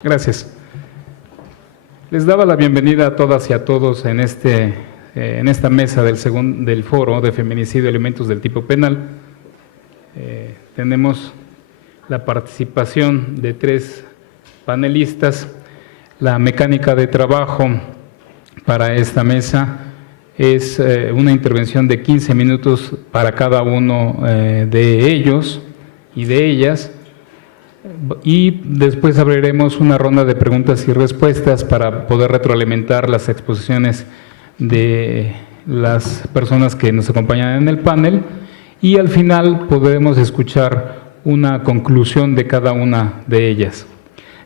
Gracias. Les daba la bienvenida a todas y a todos en esta mesa del Foro de Feminicidio y Elementos del Tipo Penal. Tenemos la participación de 3 panelistas. La mecánica de trabajo para esta mesa es una intervención de 15 minutos para cada uno de ellos y de ellas. Y después abriremos una ronda de preguntas y respuestas para poder retroalimentar las exposiciones de las personas que nos acompañan en el panel, y al final podremos escuchar una conclusión de cada una de ellas.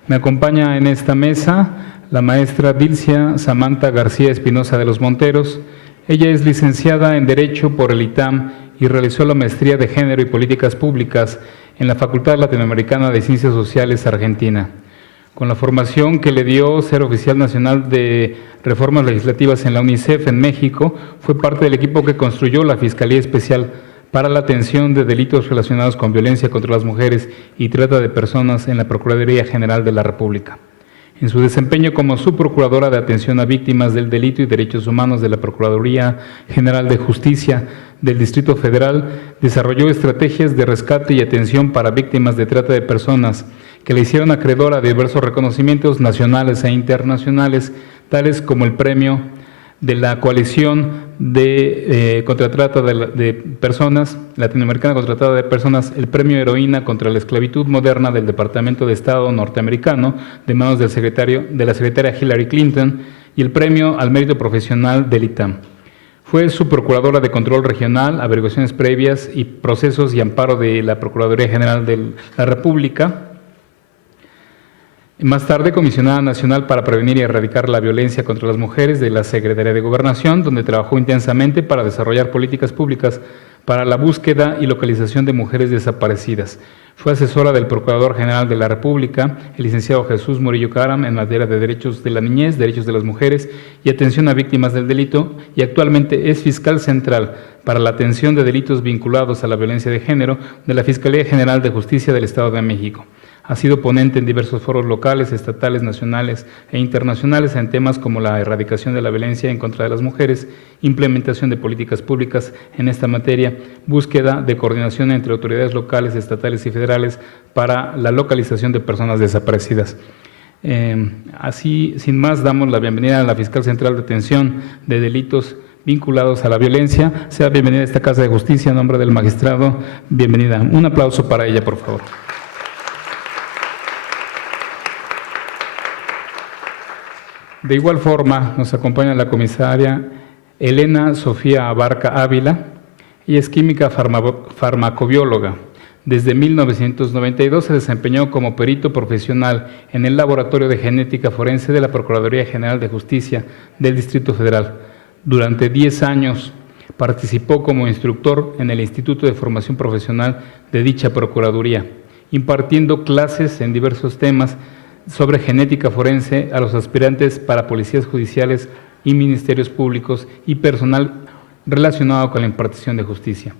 Me acompaña en esta mesa la maestra Dilcia Samantha García Espinosa de los Monteros. Ella es licenciada en Derecho por el ITAM y realizó la maestría de Género y Políticas Públicas en la Facultad Latinoamericana de Ciencias Sociales Argentina. Con la formación que le dio ser oficial nacional de reformas legislativas en la UNICEF en México, fue parte del equipo que construyó la Fiscalía Especial para la Atención de Delitos Relacionados con Violencia contra las Mujeres y Trata de Personas en la Procuraduría General de la República. En su desempeño como subprocuradora de Atención a Víctimas del Delito y Derechos Humanos de la Procuraduría General de Justicia del Distrito Federal, desarrolló estrategias de rescate y atención para víctimas de trata de personas que le hicieron acreedora a diversos reconocimientos nacionales e internacionales, tales como el Premio de la Coalición contra Trata de Personas, Latinoamericana contra Trata de Personas, el Premio Heroína contra la Esclavitud Moderna del Departamento de Estado norteamericano, de manos de la secretaria Hillary Clinton, y el Premio al Mérito Profesional del ITAM. Fue subprocuradora de Control Regional, Averiguaciones Previas y Procesos y Amparo de la Procuraduría General de la República. Más tarde, comisionada nacional para prevenir y erradicar la violencia contra las mujeres de la Secretaría de Gobernación, donde trabajó intensamente para desarrollar políticas públicas para la búsqueda y localización de mujeres desaparecidas. Fue asesora del Procurador General de la República, el licenciado Jesús Murillo Caram, en materia de derechos de la niñez, derechos de las mujeres y atención a víctimas del delito, y actualmente es fiscal central para la atención de delitos vinculados a la violencia de género de la Fiscalía General de Justicia del Estado de México. Ha sido ponente en diversos foros locales, estatales, nacionales e internacionales en temas como la erradicación de la violencia en contra de las mujeres, implementación de políticas públicas en esta materia, búsqueda de coordinación entre autoridades locales, estatales y federales para la localización de personas desaparecidas. Así, sin más, damos la bienvenida a la Fiscal Central de Atención de Delitos vinculados a la violencia. Sea bienvenida a esta Casa de Justicia en nombre del magistrado. Bienvenida. Un aplauso para ella, por favor. De igual forma, nos acompaña la comisaria Elena Sofía Abarca Ávila. Ella es química farmacobióloga. Desde 1992 se desempeñó como perito profesional en el Laboratorio de Genética Forense de la Procuraduría General de Justicia del Distrito Federal. Durante 10 años participó como instructor en el Instituto de Formación Profesional de dicha Procuraduría, impartiendo clases en diversos temas sobre genética forense a los aspirantes para policías judiciales y ministerios públicos y personal relacionado con la impartición de justicia.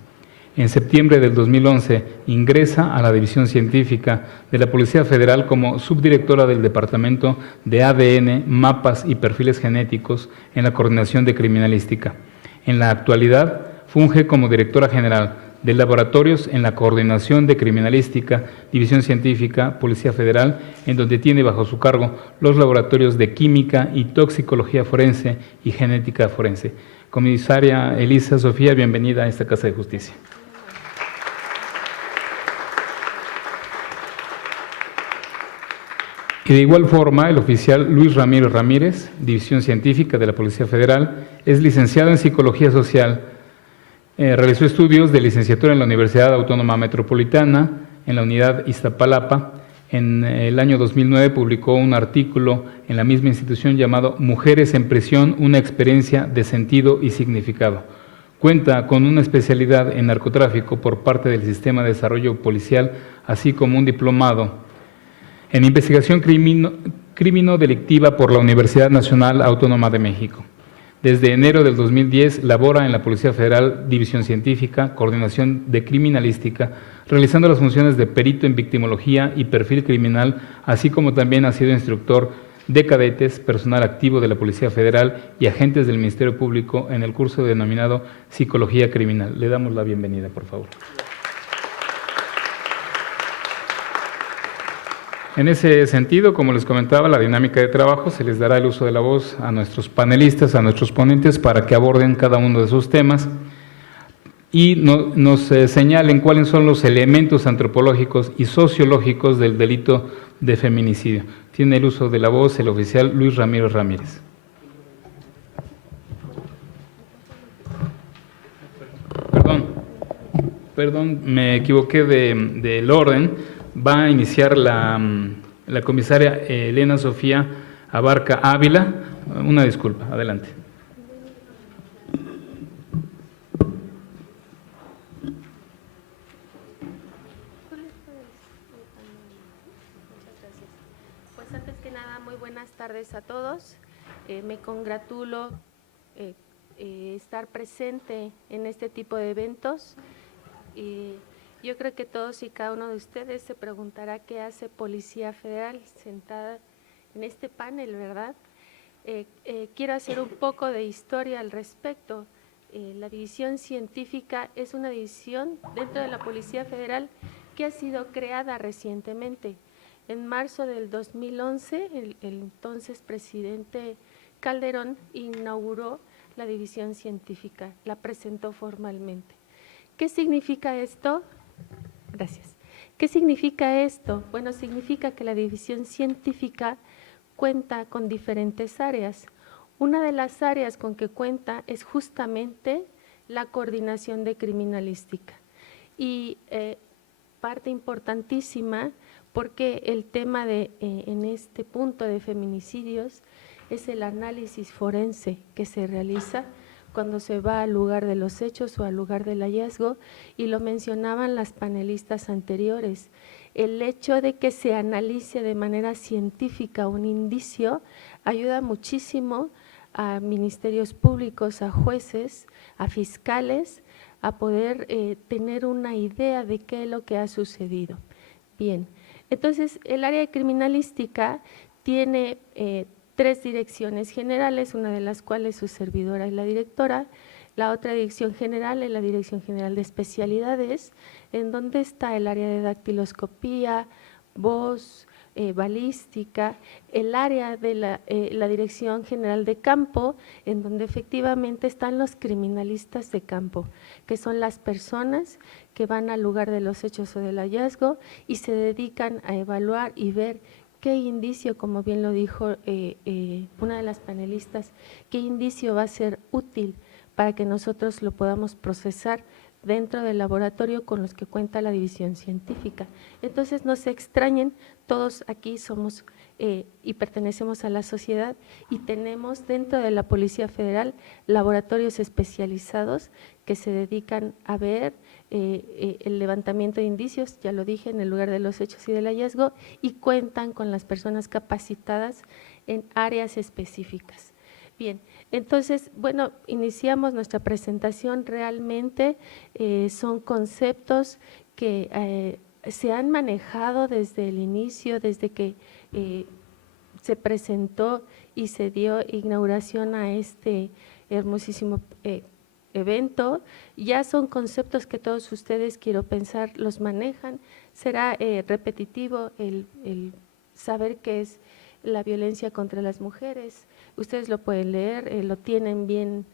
En septiembre del 2011 ingresa a la División Científica de la Policía Federal como subdirectora del Departamento de ADN, Mapas y Perfiles Genéticos en la Coordinación de Criminalística. En la actualidad funge como directora general de laboratorios en la Coordinación de Criminalística, División Científica, Policía Federal, en donde tiene bajo su cargo los laboratorios de Química y Toxicología Forense y Genética Forense. Comisaria Elisa Sofía, bienvenida a esta Casa de Justicia. Y de igual forma, el oficial Luis Ramírez Ramírez, División Científica de la Policía Federal, es licenciado en Psicología Social. Realizó estudios de licenciatura en la Universidad Autónoma Metropolitana, en la Unidad Iztapalapa. En el año 2009 publicó un artículo en la misma institución llamado Mujeres en Prisión, una experiencia de sentido y significado. Cuenta con una especialidad en narcotráfico por parte del Sistema de Desarrollo Policial, así como un diplomado en investigación criminodelictiva por la Universidad Nacional Autónoma de México. Desde enero del 2010 labora en la Policía Federal, División Científica, Coordinación de Criminalística, realizando las funciones de perito en victimología y perfil criminal, así como también ha sido instructor de cadetes, personal activo de la Policía Federal y agentes del Ministerio Público en el curso denominado Psicología Criminal. Le damos la bienvenida, por favor. En ese sentido, como les comentaba, la dinámica de trabajo, se les dará el uso de la voz a nuestros panelistas, a nuestros ponentes, para que aborden cada uno de sus temas y nos señalen cuáles son los elementos antropológicos y sociológicos del delito de feminicidio. Tiene el uso de la voz el oficial Luis Ramírez Ramírez. Perdón, me equivoqué del orden. Va a iniciar la comisaria Elena Sofía Abarca Ávila. Una disculpa, adelante. Pues antes que nada, muy buenas tardes a todos. Me congratulo estar presente en este tipo de eventos. Yo creo que todos y cada uno de ustedes se preguntará qué hace Policía Federal sentada en este panel, ¿verdad? Quiero hacer un poco de historia al respecto. La división científica es una división dentro de la Policía Federal que ha sido creada recientemente. En marzo del 2011, el entonces presidente Calderón inauguró la división científica, la presentó formalmente. ¿Qué significa esto? Gracias. ¿Qué significa esto? Bueno, significa que la división científica cuenta con diferentes áreas. Una de las áreas con que cuenta es justamente la coordinación de criminalística. Y parte importantísima, porque el tema en este punto de feminicidios es el análisis forense que se realiza cuando se va al lugar de los hechos o al lugar del hallazgo, y lo mencionaban las panelistas anteriores. El hecho de que se analice de manera científica un indicio ayuda muchísimo a ministerios públicos, a jueces, a fiscales, a poder tener una idea de qué es lo que ha sucedido. Bien, entonces el área de criminalística tiene tres direcciones generales, una de las cuales su servidora es la directora. La otra dirección general es la Dirección General de Especialidades, en donde está el área de dactiloscopía, voz, balística, el área de la Dirección General de Campo, en donde efectivamente están los criminalistas de campo, que son las personas que van al lugar de los hechos o del hallazgo y se dedican a evaluar y ver qué indicio, como bien lo dijo una de las panelistas, qué indicio va a ser útil para que nosotros lo podamos procesar dentro del laboratorio con los que cuenta la división científica. Entonces, no se extrañen, todos aquí somos y pertenecemos a la sociedad y tenemos dentro de la Policía Federal laboratorios especializados que se dedican a ver el levantamiento de indicios, ya lo dije, en el lugar de los hechos y del hallazgo, y cuentan con las personas capacitadas en áreas específicas. Bien, entonces, bueno, iniciamos nuestra presentación. Realmente son conceptos que se han manejado desde el inicio, desde que se presentó y se dio inauguración a este hermosísimo evento. Ya son conceptos que todos ustedes, quiero pensar, los manejan. Será repetitivo el saber qué es la violencia contra las mujeres. Ustedes lo pueden leer, lo tienen bien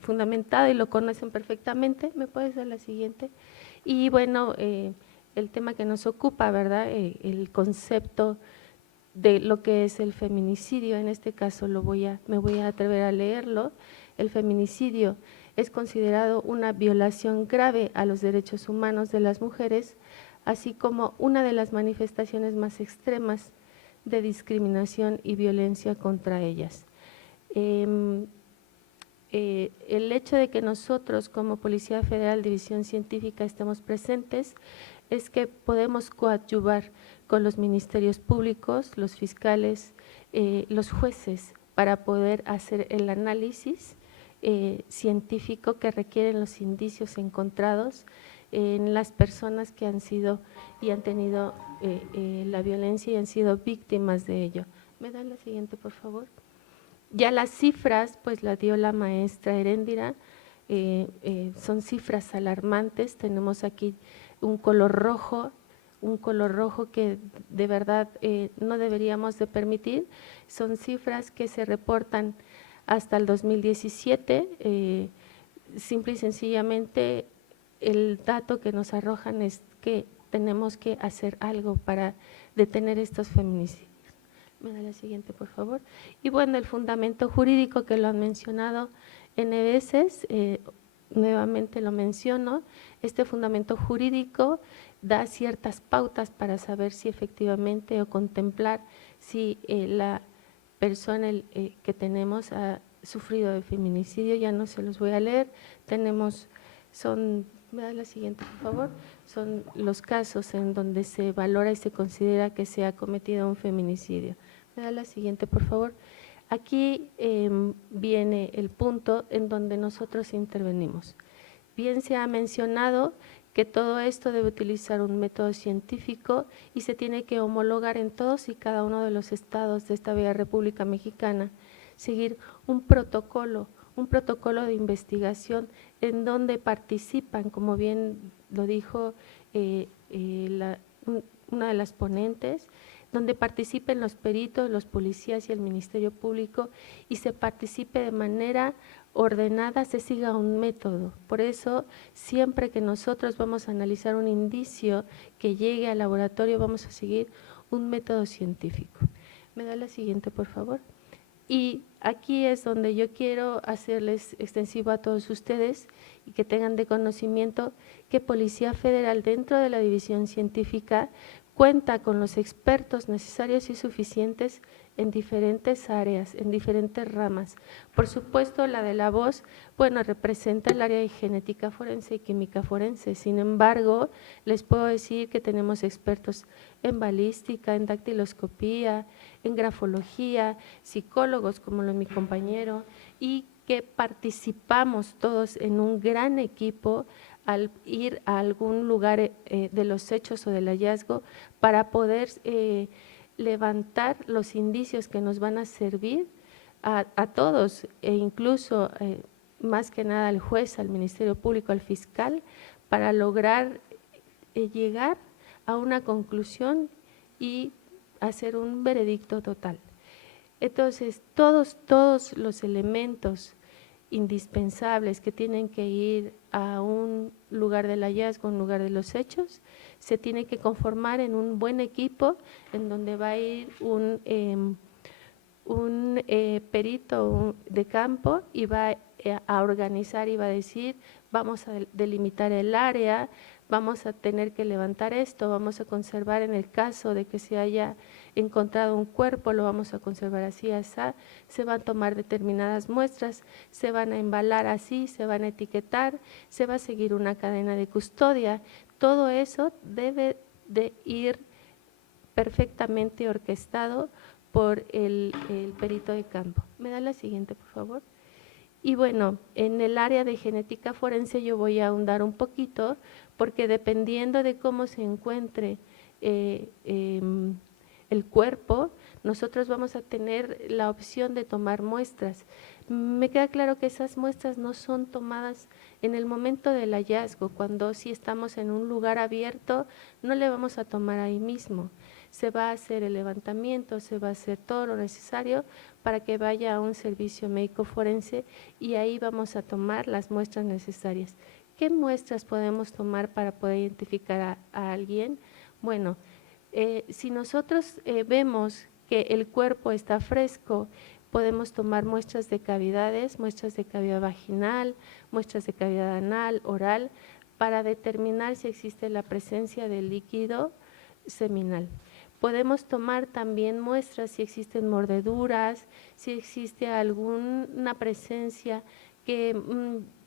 fundamentado y lo conocen perfectamente. ¿Me puedes dar la siguiente? Y bueno, el tema que nos ocupa, ¿verdad? El concepto de lo que es el feminicidio. En este caso me voy a atrever a leerlo. El feminicidio es considerado una violación grave a los derechos humanos de las mujeres, así como una de las manifestaciones más extremas de discriminación y violencia contra ellas. El hecho de que nosotros como Policía Federal, División Científica, estemos presentes es que podemos coadyuvar con los ministerios públicos, los fiscales, los jueces, para poder hacer el análisis científico que requieren los indicios encontrados en las personas que han sido y han tenido la violencia y han sido víctimas de ello. ¿Me dan la siguiente, por favor? Ya las cifras, pues la dio la maestra Heréndira, son cifras alarmantes. Tenemos aquí un color rojo que de verdad no deberíamos de permitir. Son cifras que se reportan hasta el 2017, simple y sencillamente el dato que nos arrojan es que tenemos que hacer algo para detener estos feminicidios. Me da la siguiente, por favor. Y bueno, el fundamento jurídico que lo han mencionado N veces, nuevamente lo menciono, este fundamento jurídico da ciertas pautas para saber si efectivamente o contemplar si la persona que tenemos ha sufrido de feminicidio. Ya no se los voy a leer, me da la siguiente, por favor, son los casos en donde se valora y se considera que se ha cometido un feminicidio. Me da la siguiente, por favor. Aquí viene el punto en donde nosotros intervenimos. Bien se ha mencionado que todo esto debe utilizar un método científico y se tiene que homologar en todos y cada uno de los estados de esta bella República Mexicana, seguir un protocolo de investigación en donde participan, como bien lo dijo una de las ponentes, donde participen los peritos, los policías y el Ministerio Público y se participe de manera ordenada, se siga un método. Por eso, siempre que nosotros vamos a analizar un indicio que llegue al laboratorio, vamos a seguir un método científico. ¿Me da la siguiente, por favor? Y aquí es donde yo quiero hacerles extensivo a todos ustedes y que tengan de conocimiento que Policía Federal dentro de la División Científica cuenta con los expertos necesarios y suficientes en diferentes áreas, en diferentes ramas. Por supuesto, la de la voz, bueno, representa el área de genética forense y química forense. Sin embargo, les puedo decir que tenemos expertos en balística, en dactiloscopía, en grafología, psicólogos como lo de mi compañero, y que participamos todos en un gran equipo al ir a algún lugar de los hechos o del hallazgo para poder levantar los indicios que nos van a servir a todos e incluso más que nada al juez, al Ministerio Público, al fiscal, para lograr llegar a una conclusión y hacer un veredicto total. Entonces, todos los elementos indispensables que tienen que ir a un lugar del hallazgo, un lugar de los hechos, se tiene que conformar en un buen equipo en donde va a ir un perito de campo y va a organizar y va a decir, vamos a delimitar el área, vamos a tener que levantar esto, vamos a conservar en el caso de que se haya encontrado un cuerpo, lo vamos a conservar así, así, se van a tomar determinadas muestras, se van a embalar así, se van a etiquetar, se va a seguir una cadena de custodia. Todo eso debe de ir perfectamente orquestado por el perito de campo. ¿Me da la siguiente, por favor? Y bueno, en el área de genética forense yo voy a ahondar un poquito, porque dependiendo de cómo se encuentre el cuerpo, nosotros vamos a tener la opción de tomar muestras. Me queda claro que esas muestras no son tomadas en el momento del hallazgo, cuando si estamos en un lugar abierto, no le vamos a tomar ahí mismo. Se va a hacer el levantamiento, se va a hacer todo lo necesario para que vaya a un servicio médico forense y ahí vamos a tomar las muestras necesarias. ¿Qué muestras podemos tomar para poder identificar a alguien? Bueno, si nosotros vemos que el cuerpo está fresco, podemos tomar muestras de cavidades, muestras de cavidad vaginal, muestras de cavidad anal, oral, para determinar si existe la presencia de líquido seminal. Podemos tomar también muestras si existen mordeduras, si existe alguna presencia que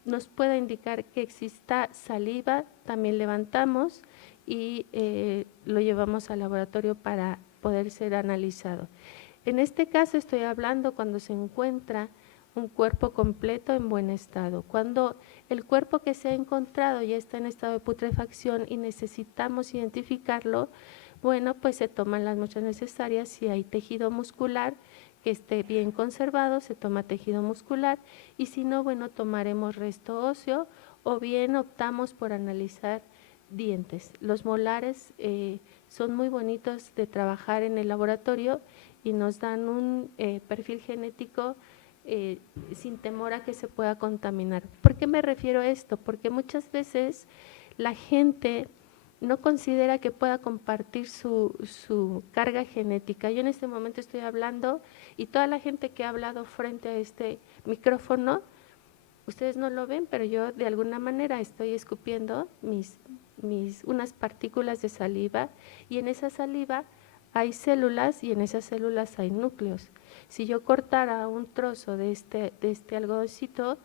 nos pueda indicar que exista saliva, también levantamos y lo llevamos al laboratorio para poder ser analizado. En este caso estoy hablando cuando se encuentra un cuerpo completo en buen estado. Cuando el cuerpo que se ha encontrado ya está en estado de putrefacción y necesitamos identificarlo, bueno, pues se toman las muestras necesarias. Si hay tejido muscular que esté bien conservado, se toma tejido muscular, y si no, bueno, tomaremos resto óseo o bien optamos por analizar dientes. Los molares son muy bonitos de trabajar en el laboratorio y nos dan un perfil genético sin temor a que se pueda contaminar. ¿Por qué me refiero a esto? Porque muchas veces la gente no considera que pueda compartir su carga genética. Yo en este momento estoy hablando y toda la gente que ha hablado frente a este micrófono, ustedes no lo ven, pero yo de alguna manera estoy escupiendo unas partículas de saliva, y en esa saliva hay células y en esas células hay núcleos. Si yo cortara un trozo de este algodoncito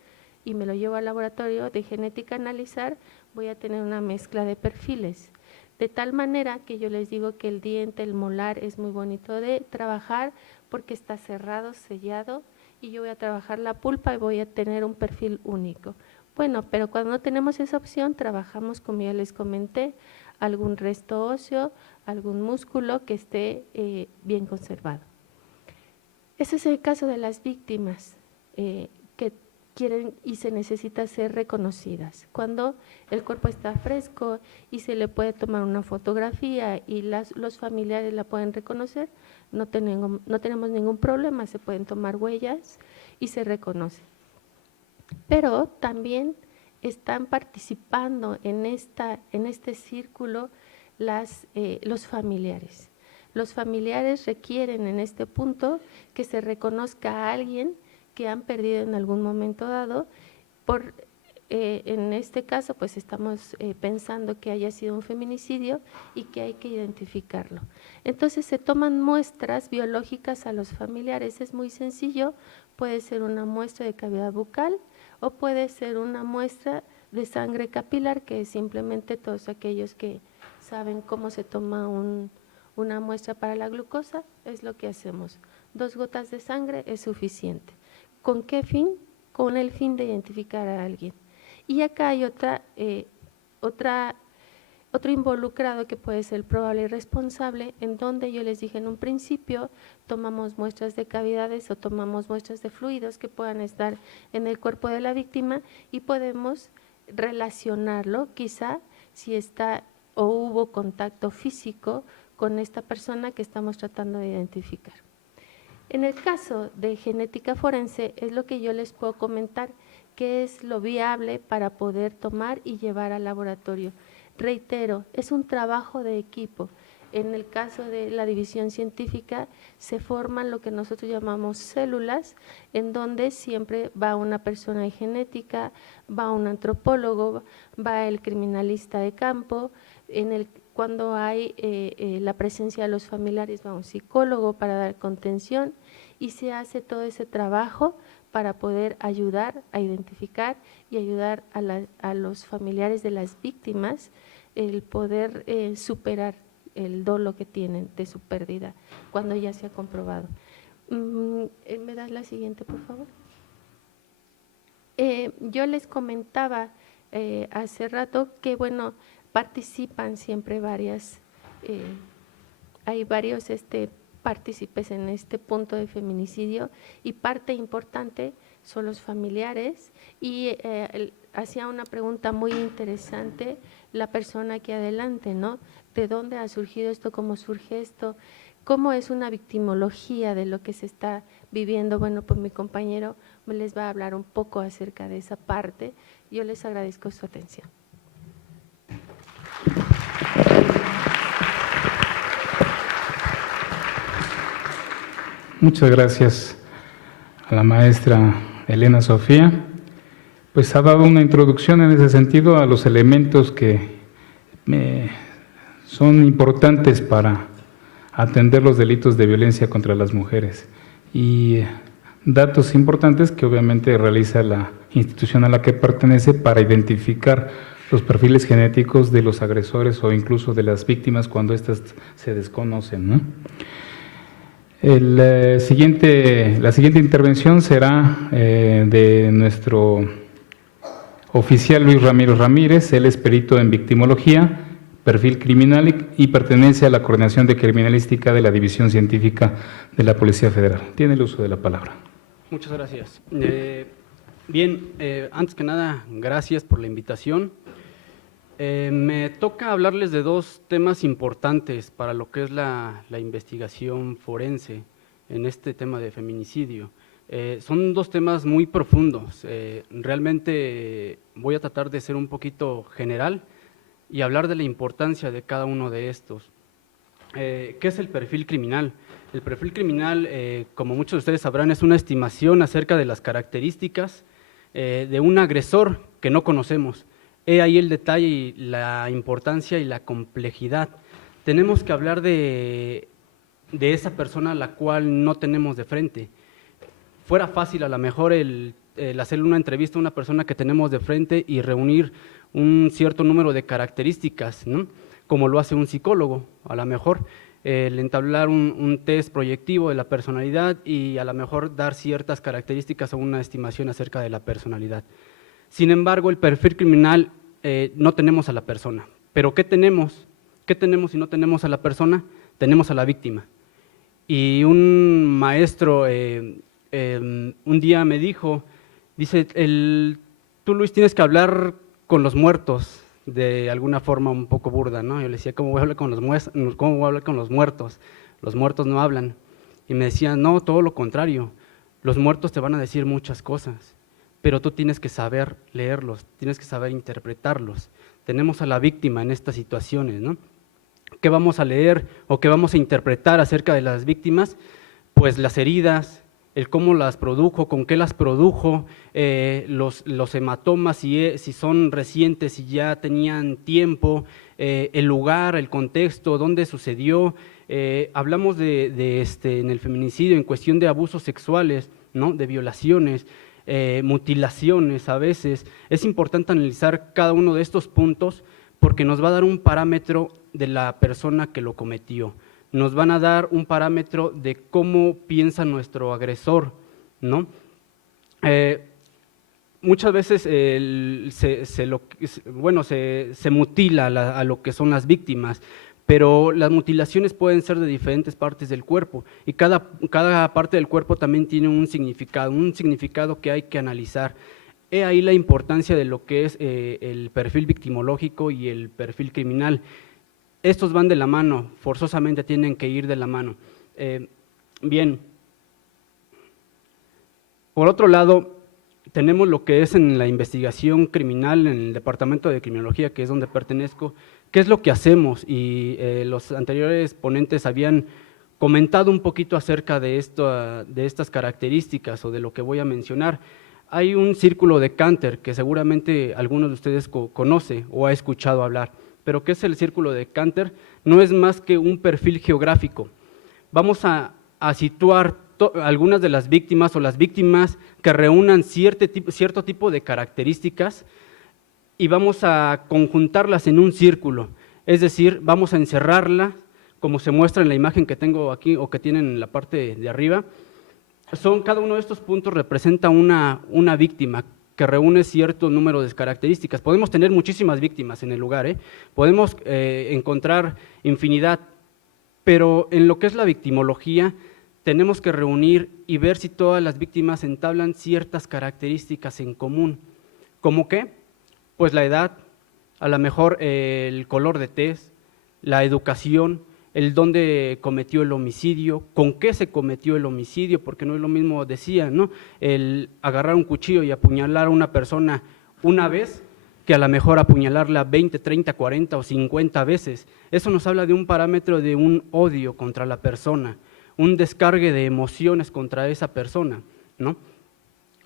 y me lo llevo al laboratorio de genética a analizar, voy a tener una mezcla de perfiles. De tal manera que yo les digo que el diente, el molar, es muy bonito de trabajar porque está cerrado, sellado, y yo voy a trabajar la pulpa y voy a tener un perfil único. Bueno, pero cuando no tenemos esa opción, trabajamos, como ya les comenté, algún resto óseo, algún músculo que esté bien conservado. Ese es el caso de las víctimas que quieren y se necesita ser reconocidas. Cuando el cuerpo está fresco y se le puede tomar una fotografía y los familiares la pueden reconocer, no tenemos ningún problema, se pueden tomar huellas y se reconoce. Pero también están participando en este círculo los familiares. Los familiares requieren en este punto que se reconozca a alguien que han perdido en algún momento dado. En este caso, pues estamos pensando que haya sido un feminicidio y que hay que identificarlo. Entonces se toman muestras biológicas a los familiares. Es muy sencillo, puede ser una muestra de cavidad bucal o puede ser una muestra de sangre capilar, que es simplemente todos aquellos que saben cómo se toma una muestra para la glucosa, es lo que hacemos. 2 gotas de sangre es suficiente. ¿Con qué fin? Con el fin de identificar a alguien. Y acá hay otro involucrado que puede ser el probable y responsable, en donde yo les dije en un principio, tomamos muestras de cavidades o tomamos muestras de fluidos que puedan estar en el cuerpo de la víctima y podemos relacionarlo, quizá si está o hubo contacto físico con esta persona que estamos tratando de identificar. En el caso de genética forense es lo que yo les puedo comentar, que es lo viable para poder tomar y llevar al laboratorio. Reitero, es un trabajo de equipo. En el caso de la división científica se forman lo que nosotros llamamos células, en donde siempre va una persona de genética, va un antropólogo, va el criminalista de campo. Cuando hay la presencia de los familiares, va un psicólogo para dar contención, y se hace todo ese trabajo para poder ayudar a identificar y ayudar a los familiares de las víctimas el poder superar el dolo que tienen de su pérdida cuando ya se ha comprobado. ¿Me das la siguiente, por favor? Yo les comentaba hace rato que, bueno, participan siempre hay varios partícipes en este punto de feminicidio, y parte importante son los familiares. Y hacía una pregunta muy interesante la persona aquí adelante, ¿no? ¿De dónde ha surgido esto? ¿Cómo surge esto? ¿Cómo es una victimología de lo que se está viviendo? Bueno, pues mi compañero les va a hablar un poco acerca de esa parte. Yo les agradezco su atención. Muchas gracias a la maestra Elena Sofía. Pues ha dado una introducción en ese sentido a los elementos que son importantes para atender los delitos de violencia contra las mujeres, y datos importantes que obviamente realiza la institución a la que pertenece para identificar los perfiles genéticos de los agresores o incluso de las víctimas cuando éstas se desconocen, ¿no? La siguiente intervención será de nuestro oficial Luis Ramírez Ramírez. Él es perito en victimología, perfil criminal y pertenece a la Coordinación de Criminalística de la División Científica de la Policía Federal. Tiene el uso de la palabra. Muchas gracias. Bien, antes que nada, gracias por la invitación. Me toca hablarles de dos temas importantes para lo que es la investigación forense en este tema de feminicidio. Son dos temas muy profundos. Realmente voy a tratar de ser un poquito general y hablar de la importancia de cada uno de estos. ¿Qué es el perfil criminal? El perfil criminal, como muchos de ustedes sabrán, es una estimación acerca de las características de un agresor que no conocemos. He ahí el detalle y la importancia y la complejidad. Tenemos que hablar de esa persona a la cual no tenemos de frente. Fuera fácil a lo mejor el hacerle una entrevista a una persona que tenemos de frente y reunir un cierto número de características, ¿no? Como lo hace un psicólogo, a lo mejor el entablar un test proyectivo de la personalidad y a lo mejor dar ciertas características o una estimación acerca de la personalidad. Sin embargo, el perfil criminal no tenemos a la persona. ¿Pero qué tenemos? ¿Qué tenemos si no tenemos a la persona? Tenemos a la víctima. Y un maestro un día me dijo, dice, tú Luis tienes que hablar con los muertos, de alguna forma un poco burda, ¿no? Yo le decía, ¿cómo voy a hablar con los muertos? Los muertos no hablan. Y me decía, no, todo lo contrario, los muertos te van a decir muchas cosas, pero tú tienes que saber leerlos, tienes que saber interpretarlos. Tenemos a la víctima en estas situaciones, ¿no? ¿Qué vamos a leer o qué vamos a interpretar acerca de las víctimas? Pues las heridas, el cómo las produjo, con qué las produjo, los hematomas, si son recientes, si ya tenían tiempo, el lugar, el contexto, dónde sucedió. Hablamos en el feminicidio en cuestión de abusos sexuales, ¿no? De violaciones, mutilaciones a veces. Es importante analizar cada uno de estos puntos porque nos va a dar un parámetro de la persona que lo cometió. Nos van a dar un parámetro de cómo piensa nuestro agresor, ¿no? Muchas veces se mutila a lo que son las víctimas, pero las mutilaciones pueden ser de diferentes partes del cuerpo y cada parte del cuerpo también tiene un significado que hay que analizar. He ahí la importancia de lo que es el perfil victimológico y el perfil criminal. Estos van de la mano, forzosamente tienen que ir de la mano. Bien, por otro lado, tenemos lo que es en la investigación criminal, en el Departamento de Criminología, que es donde pertenezco. ¿Qué es lo que hacemos? Y los anteriores ponentes habían comentado un poquito acerca de estas características o de lo que voy a mencionar. Hay un círculo de Canter que seguramente algunos de ustedes conoce o ha escuchado hablar. ¿Pero qué es el círculo de Canter? No es más que un perfil geográfico. Vamos a situar algunas de las víctimas o las víctimas que reúnan cierto tipo de características y vamos a conjuntarlas en un círculo. Es decir, vamos a encerrarla, como se muestra en la imagen que tengo aquí o que tienen en la parte de arriba. Cada uno de estos puntos representa una víctima que reúne cierto número de características. Podemos tener muchísimas víctimas en el lugar, podemos encontrar infinidad, pero en lo que es la victimología tenemos que reunir y ver si todas las víctimas entablan ciertas características en común. ¿Cómo qué? Pues la edad, a lo mejor el color de tez, la educación, el dónde cometió el homicidio, con qué se cometió el homicidio, porque no es lo mismo, decía, ¿no? El agarrar un cuchillo y apuñalar a una persona una vez, que a lo mejor apuñalarla 20, 30, 40 o 50 veces. Eso nos habla de un parámetro de un odio contra la persona, un descargue de emociones contra esa persona, ¿no?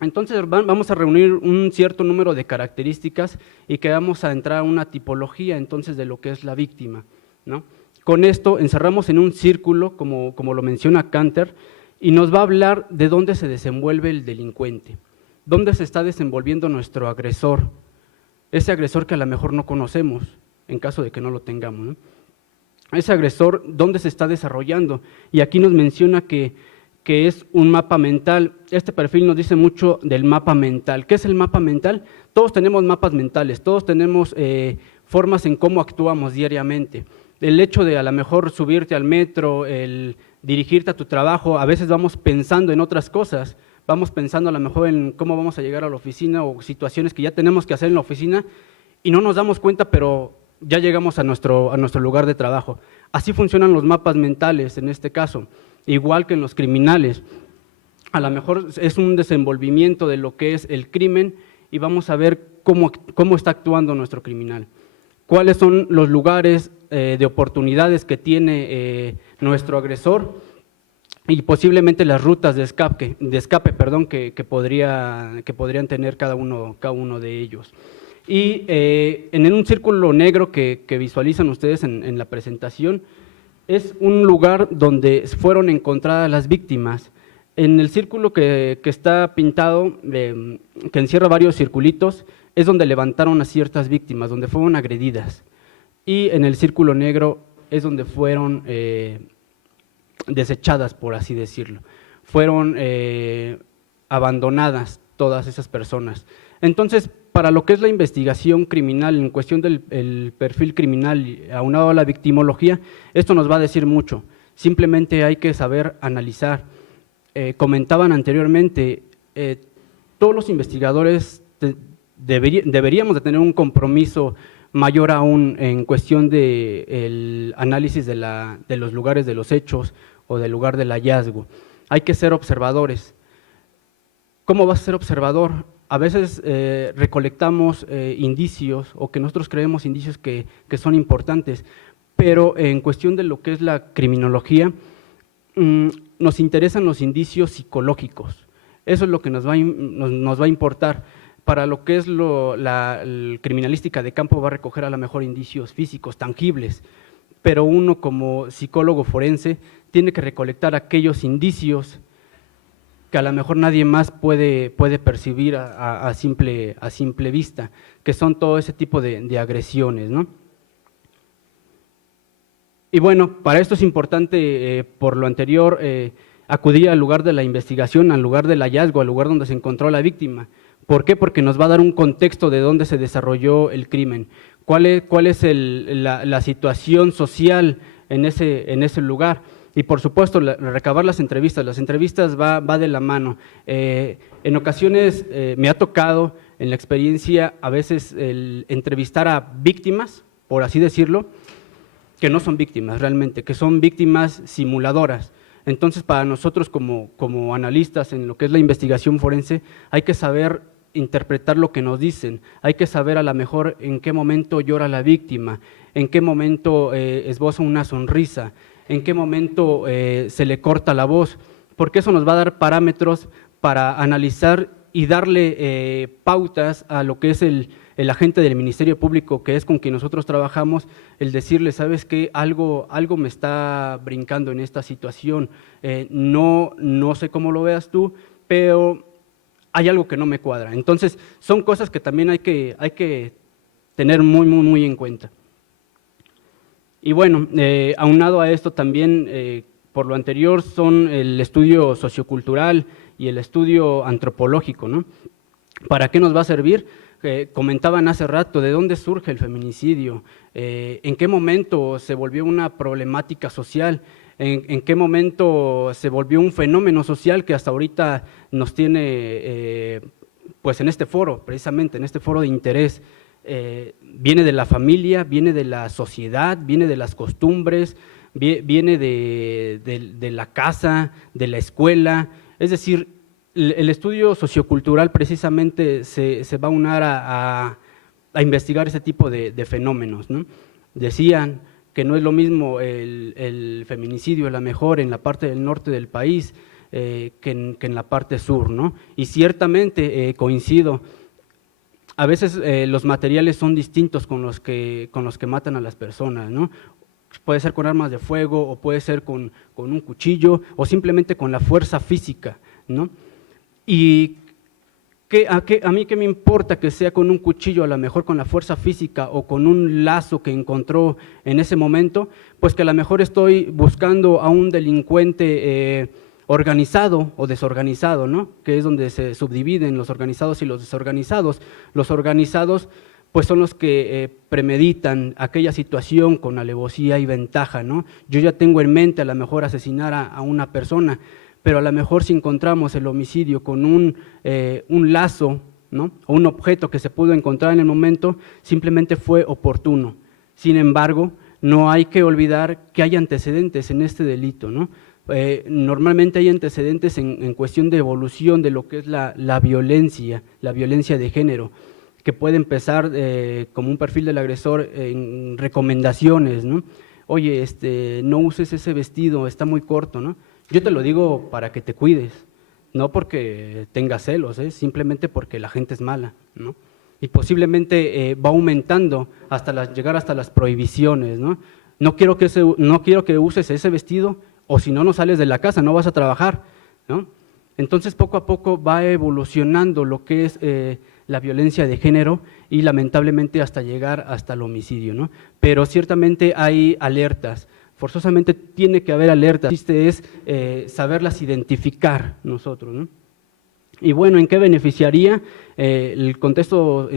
Entonces vamos a reunir un cierto número de características y que vamos a entrar a una tipología entonces de lo que es la víctima, ¿no? Con esto encerramos en un círculo, como lo menciona Canter, y nos va a hablar de dónde se desenvuelve el delincuente, dónde se está desenvolviendo nuestro agresor, ese agresor que a lo mejor no conocemos, en caso de que no lo tengamos, ¿no? ese agresor, dónde se está desarrollando. Y aquí nos menciona que es un mapa mental. Este perfil nos dice mucho del mapa mental. ¿Qué es el mapa mental? Todos tenemos mapas mentales, todos tenemos formas en cómo actuamos diariamente. El hecho de a lo mejor subirte al metro, el dirigirte a tu trabajo, a veces vamos pensando en otras cosas, vamos pensando a lo mejor en cómo vamos a llegar a la oficina o situaciones que ya tenemos que hacer en la oficina y no nos damos cuenta, pero ya llegamos a nuestro lugar de trabajo. Así funcionan los mapas mentales en este caso. Igual que en los criminales, a lo mejor es un desenvolvimiento de lo que es el crimen y vamos a ver cómo está actuando nuestro criminal. Cuáles son los lugares de oportunidades que tiene nuestro agresor y posiblemente las rutas de escape que podrían tener cada uno de ellos. Y en un círculo negro que visualizan ustedes en la presentación, es un lugar donde fueron encontradas las víctimas. En el círculo que está pintado, que encierra varios circulitos, es donde levantaron a ciertas víctimas, donde fueron agredidas. Y en el círculo negro es donde fueron desechadas, por así decirlo. Fueron abandonadas todas esas personas. Entonces, para lo que es la investigación criminal, en cuestión del perfil criminal aunado a la victimología, esto nos va a decir mucho. Simplemente hay que saber analizar. Comentaban anteriormente, todos los investigadores deberíamos de tener un compromiso mayor aún en cuestión del análisis de los lugares de los hechos o del lugar del hallazgo. Hay que ser observadores. ¿Cómo vas a ser observador? A veces recolectamos indicios o que nosotros creemos indicios que son importantes, pero en cuestión de lo que es la criminología, nos interesan los indicios psicológicos. Eso es lo que nos va a importar. Para lo que es la criminalística de campo va a recoger a lo mejor indicios físicos, tangibles, pero uno como psicólogo forense tiene que recolectar aquellos indicios que a lo mejor nadie más puede percibir a simple vista, que son todo ese tipo de agresiones, ¿no? Y bueno, para esto es importante, por lo anterior, acudir al lugar de la investigación, al lugar del hallazgo, al lugar donde se encontró la víctima. ¿Por qué? Porque nos va a dar un contexto de dónde se desarrolló el crimen, cuál es la situación social en ese lugar. Y por supuesto, recabar las entrevistas va de la mano. En ocasiones me ha tocado en la experiencia a veces el entrevistar a víctimas, por así decirlo, que no son víctimas realmente, que son víctimas simuladoras. Entonces, para nosotros como analistas en lo que es la investigación forense, hay que saber interpretar lo que nos dicen, hay que saber a lo mejor en qué momento llora la víctima, en qué momento esboza una sonrisa, en qué momento se le corta la voz, porque eso nos va a dar parámetros para analizar y darle pautas a lo que es el agente del Ministerio Público, que es con quien nosotros trabajamos, el decirle, ¿sabes qué? Algo me está brincando en esta situación, no sé cómo lo veas tú, pero hay algo que no me cuadra. Entonces, son cosas que también hay que tener muy, muy, muy en cuenta. Y bueno, aunado a esto también, por lo anterior, son el estudio sociocultural y el estudio antropológico, ¿no? ¿Para qué nos va a servir? Comentaban hace rato, ¿de dónde surge el feminicidio? ¿En qué momento se volvió una problemática social? ¿En qué momento se volvió un fenómeno social que hasta ahorita nos tiene, pues en este foro, precisamente en este foro de interés? Viene de la familia, viene de la sociedad, viene de las costumbres, viene de la casa, de la escuela. Es decir, el estudio sociocultural precisamente se va a unar a investigar ese tipo de fenómenos, ¿no? Decían que no es lo mismo el feminicidio, a lo mejor en la parte del norte del país que en la parte sur, ¿no? Y ciertamente coincido. A veces los materiales son distintos con los que matan a las personas, ¿no? Puede ser con armas de fuego o puede ser con un cuchillo o simplemente con la fuerza física, ¿no? Y ¿A mí qué me importa que sea con un cuchillo, a lo mejor con la fuerza física o con un lazo que encontró en ese momento? Pues que a lo mejor estoy buscando a un delincuente organizado o desorganizado, ¿no? Que es donde se subdividen los organizados y los desorganizados. Los organizados pues son los que premeditan aquella situación con alevosía y ventaja, ¿no? Yo ya tengo en mente a lo mejor asesinar a una persona, pero a lo mejor si encontramos el homicidio con un lazo, ¿no? O un objeto que se pudo encontrar en el momento, simplemente fue oportuno. Sin embargo, no hay que olvidar que hay antecedentes en este delito, ¿no? Normalmente hay antecedentes en cuestión de evolución de lo que es la violencia de género, que puede empezar como un perfil del agresor en recomendaciones, ¿no? Oye, no uses ese vestido, está muy corto, ¿no? Yo te lo digo para que te cuides, no porque tengas celos, simplemente porque la gente es mala, ¿no? Y posiblemente va aumentando hasta llegar hasta las prohibiciones, ¿no? No quiero que uses ese vestido, o si no, no sales de la casa, no vas a trabajar, ¿no? Entonces, poco a poco va evolucionando lo que es la violencia de género y lamentablemente hasta llegar hasta el homicidio, ¿no? Pero ciertamente hay alertas, forzosamente tiene que haber alertas, el chiste es saberlas identificar nosotros, ¿no? Y bueno, ¿en qué beneficiaría el contexto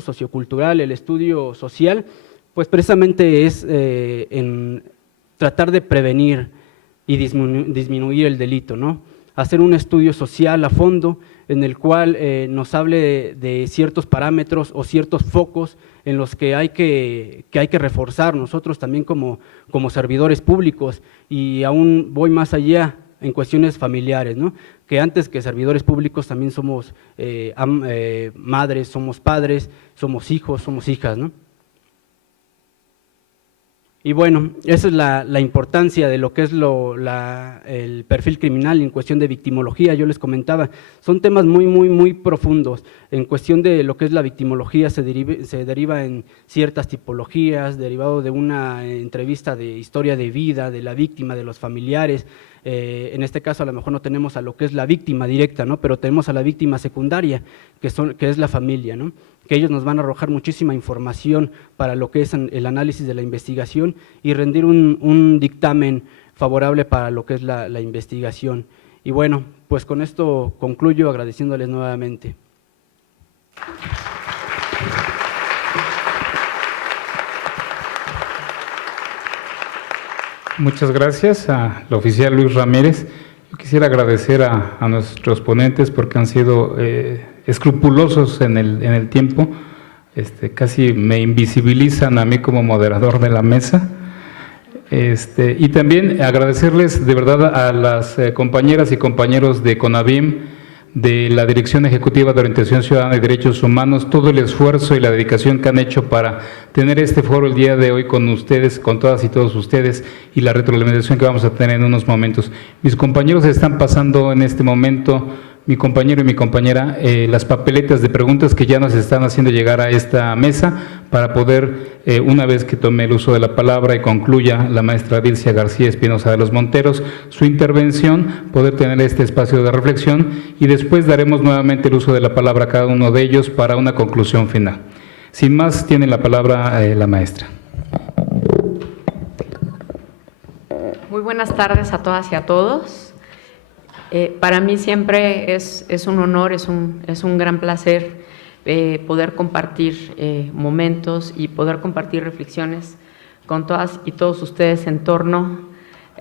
sociocultural, el estudio social? Pues precisamente es en tratar de prevenir y disminuir el delito, ¿no? Hacer un estudio social a fondo en el cual nos hable de ciertos parámetros o ciertos focos en los que hay que reforzar nosotros también como servidores públicos, y aún voy más allá en cuestiones familiares, ¿no? Que antes que servidores públicos también somos madres, somos padres, somos hijos, somos hijas, ¿no? Y bueno, esa es la importancia de lo que es el perfil criminal en cuestión de victimología. Yo les comentaba, son temas muy profundos. En cuestión de lo que es la victimología se deriva en ciertas tipologías, derivado de una entrevista de historia de vida de la víctima, de los familiares. En este caso a lo mejor no tenemos a lo que es la víctima directa, ¿no? Pero tenemos a la víctima secundaria, que es la familia, ¿no? Que ellos nos van a arrojar muchísima información para lo que es el análisis de la investigación y rendir un dictamen favorable para lo que es la investigación. Y bueno, pues con esto concluyo agradeciéndoles nuevamente. Muchas gracias al oficial Luis Ramírez. Yo quisiera agradecer a nuestros ponentes porque han sido escrupulosos en el tiempo, casi me invisibilizan a mí como moderador de la mesa. Y también agradecerles de verdad a las compañeras y compañeros de CONAVIM, de la Dirección Ejecutiva de Orientación Ciudadana y Derechos Humanos, todo el esfuerzo y la dedicación que han hecho para tener este foro el día de hoy con ustedes, con todas y todos ustedes, y la retroalimentación que vamos a tener en unos momentos. Mis compañeros están pasando en este momento, mi compañero y mi compañera, las papeletas de preguntas que ya nos están haciendo llegar a esta mesa para poder, una vez que tome el uso de la palabra y concluya la maestra Dilcia García Espinosa de los Monteros su intervención, poder tener este espacio de reflexión, y después daremos nuevamente el uso de la palabra a cada uno de ellos para una conclusión final. Sin más, tiene la palabra la maestra. Muy buenas tardes a todas y a todos. Para mí siempre es un honor, es un gran placer poder compartir momentos y poder compartir reflexiones con todas y todos ustedes en torno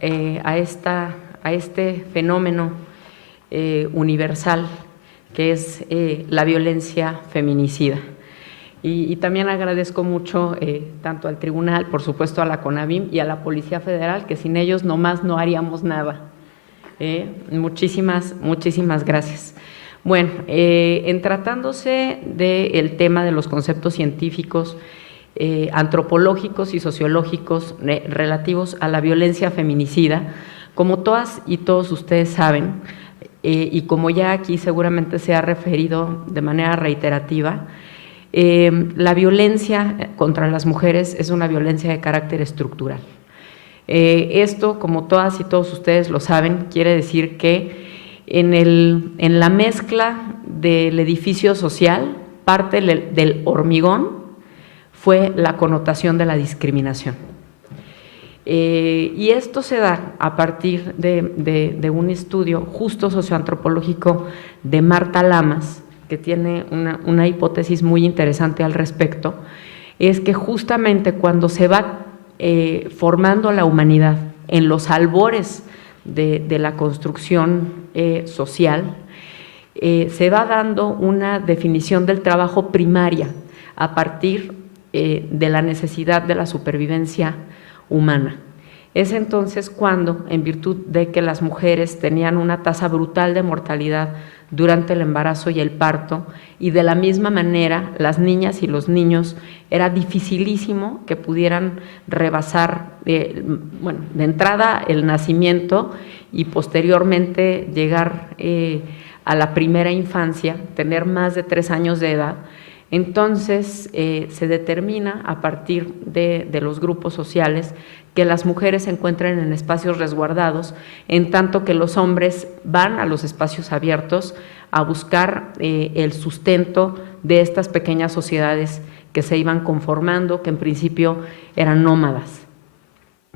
a este fenómeno universal que es la violencia feminicida. Y también agradezco mucho tanto al tribunal, por supuesto a la CONAVIM y a la Policía Federal, que sin ellos nomás no haríamos nada. Muchísimas gracias. Bueno, en tratándose del tema de los conceptos científicos, antropológicos y sociológicos relativos a la violencia feminicida, como todas y todos ustedes saben, y como ya aquí seguramente se ha referido de manera reiterativa, la violencia contra las mujeres es una violencia de carácter estructural. Esto, como todas y todos ustedes lo saben, quiere decir que En la mezcla del edificio social, parte del hormigón fue la connotación de la discriminación. Y esto se da a partir de un estudio justo socioantropológico de Marta Lamas, que tiene una hipótesis muy interesante al respecto, es que justamente cuando se va formando la humanidad en los albores de la construcción social, se va dando una definición del trabajo primaria a partir de la necesidad de la supervivencia humana. Es entonces cuando, en virtud de que las mujeres tenían una tasa brutal de mortalidad durante el embarazo y el parto, y de la misma manera las niñas y los niños era dificilísimo que pudieran rebasar, de entrada el nacimiento y posteriormente llegar a la primera infancia, tener más de 3 años de edad. Entonces se determina a partir de los grupos sociales que las mujeres se encuentran en espacios resguardados, en tanto que los hombres van a los espacios abiertos a buscar el sustento de estas pequeñas sociedades que se iban conformando, que en principio eran nómadas.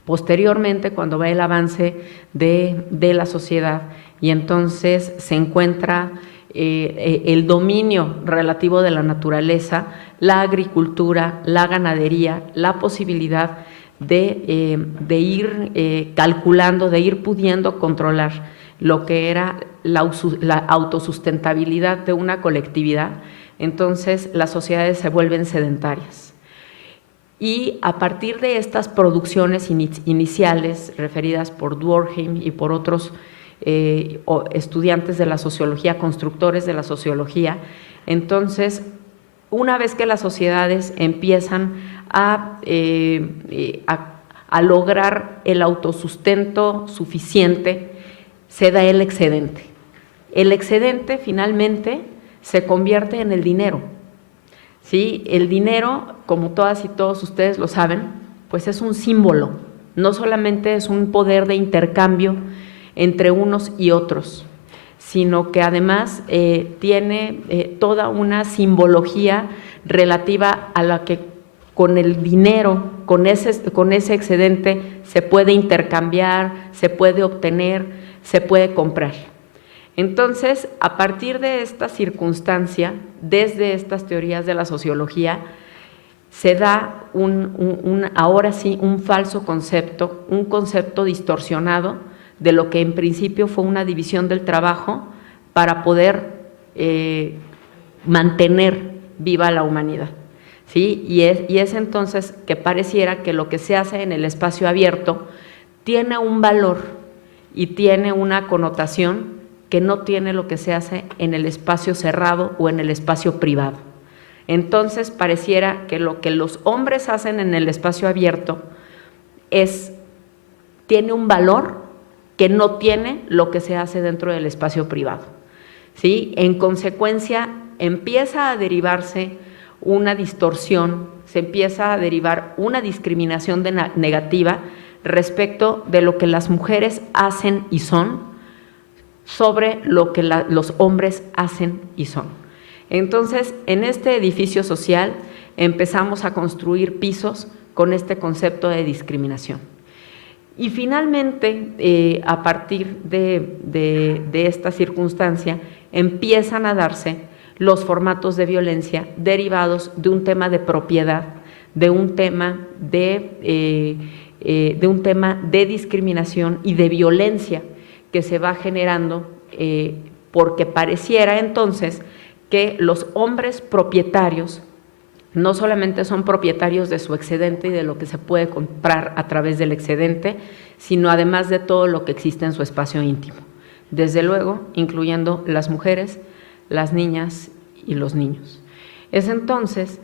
Posteriormente, cuando va el avance de la sociedad y entonces se encuentra el dominio relativo de la naturaleza, la agricultura, la ganadería, la posibilidad de ir calculando, de ir pudiendo controlar lo que era la autosustentabilidad de una colectividad, entonces las sociedades se vuelven sedentarias. Y a partir de estas producciones iniciales referidas por Durkheim y por otros estudiantes de la sociología, constructores de la sociología, entonces una vez que las sociedades empiezan a lograr el autosustento suficiente, se da el excedente. El excedente finalmente se convierte en el dinero. ¿Sí? El dinero, como todas y todos ustedes lo saben, pues es un símbolo, no solamente es un poder de intercambio entre unos y otros, sino que además tiene toda una simbología relativa a la que con el dinero, con ese excedente se puede intercambiar, se puede obtener, se puede comprar. Entonces, a partir de esta circunstancia, desde estas teorías de la sociología, se da ahora sí un falso concepto, un concepto distorsionado de lo que en principio fue una división del trabajo para poder mantener viva la humanidad. ¿Sí? Y es entonces que pareciera que lo que se hace en el espacio abierto tiene un valor y tiene una connotación que no tiene lo que se hace en el espacio cerrado o en el espacio privado. Entonces pareciera que lo que los hombres hacen en el espacio abierto tiene un valor que no tiene lo que se hace dentro del espacio privado. ¿Sí? En consecuencia, empieza a derivarse una distorsión, se empieza a derivar una discriminación negativa respecto de lo que las mujeres hacen y son sobre lo que los hombres hacen y son. Entonces, en este edificio social empezamos a construir pisos con este concepto de discriminación. Y finalmente, a partir de esta circunstancia, empiezan a darse los formatos de violencia derivados de un tema de propiedad, de un tema de discriminación y de violencia que se va generando porque pareciera entonces que los hombres propietarios no solamente son propietarios de su excedente y de lo que se puede comprar a través del excedente, sino además de todo lo que existe en su espacio íntimo, desde luego incluyendo las mujeres, las niñas y los niños. Es entonces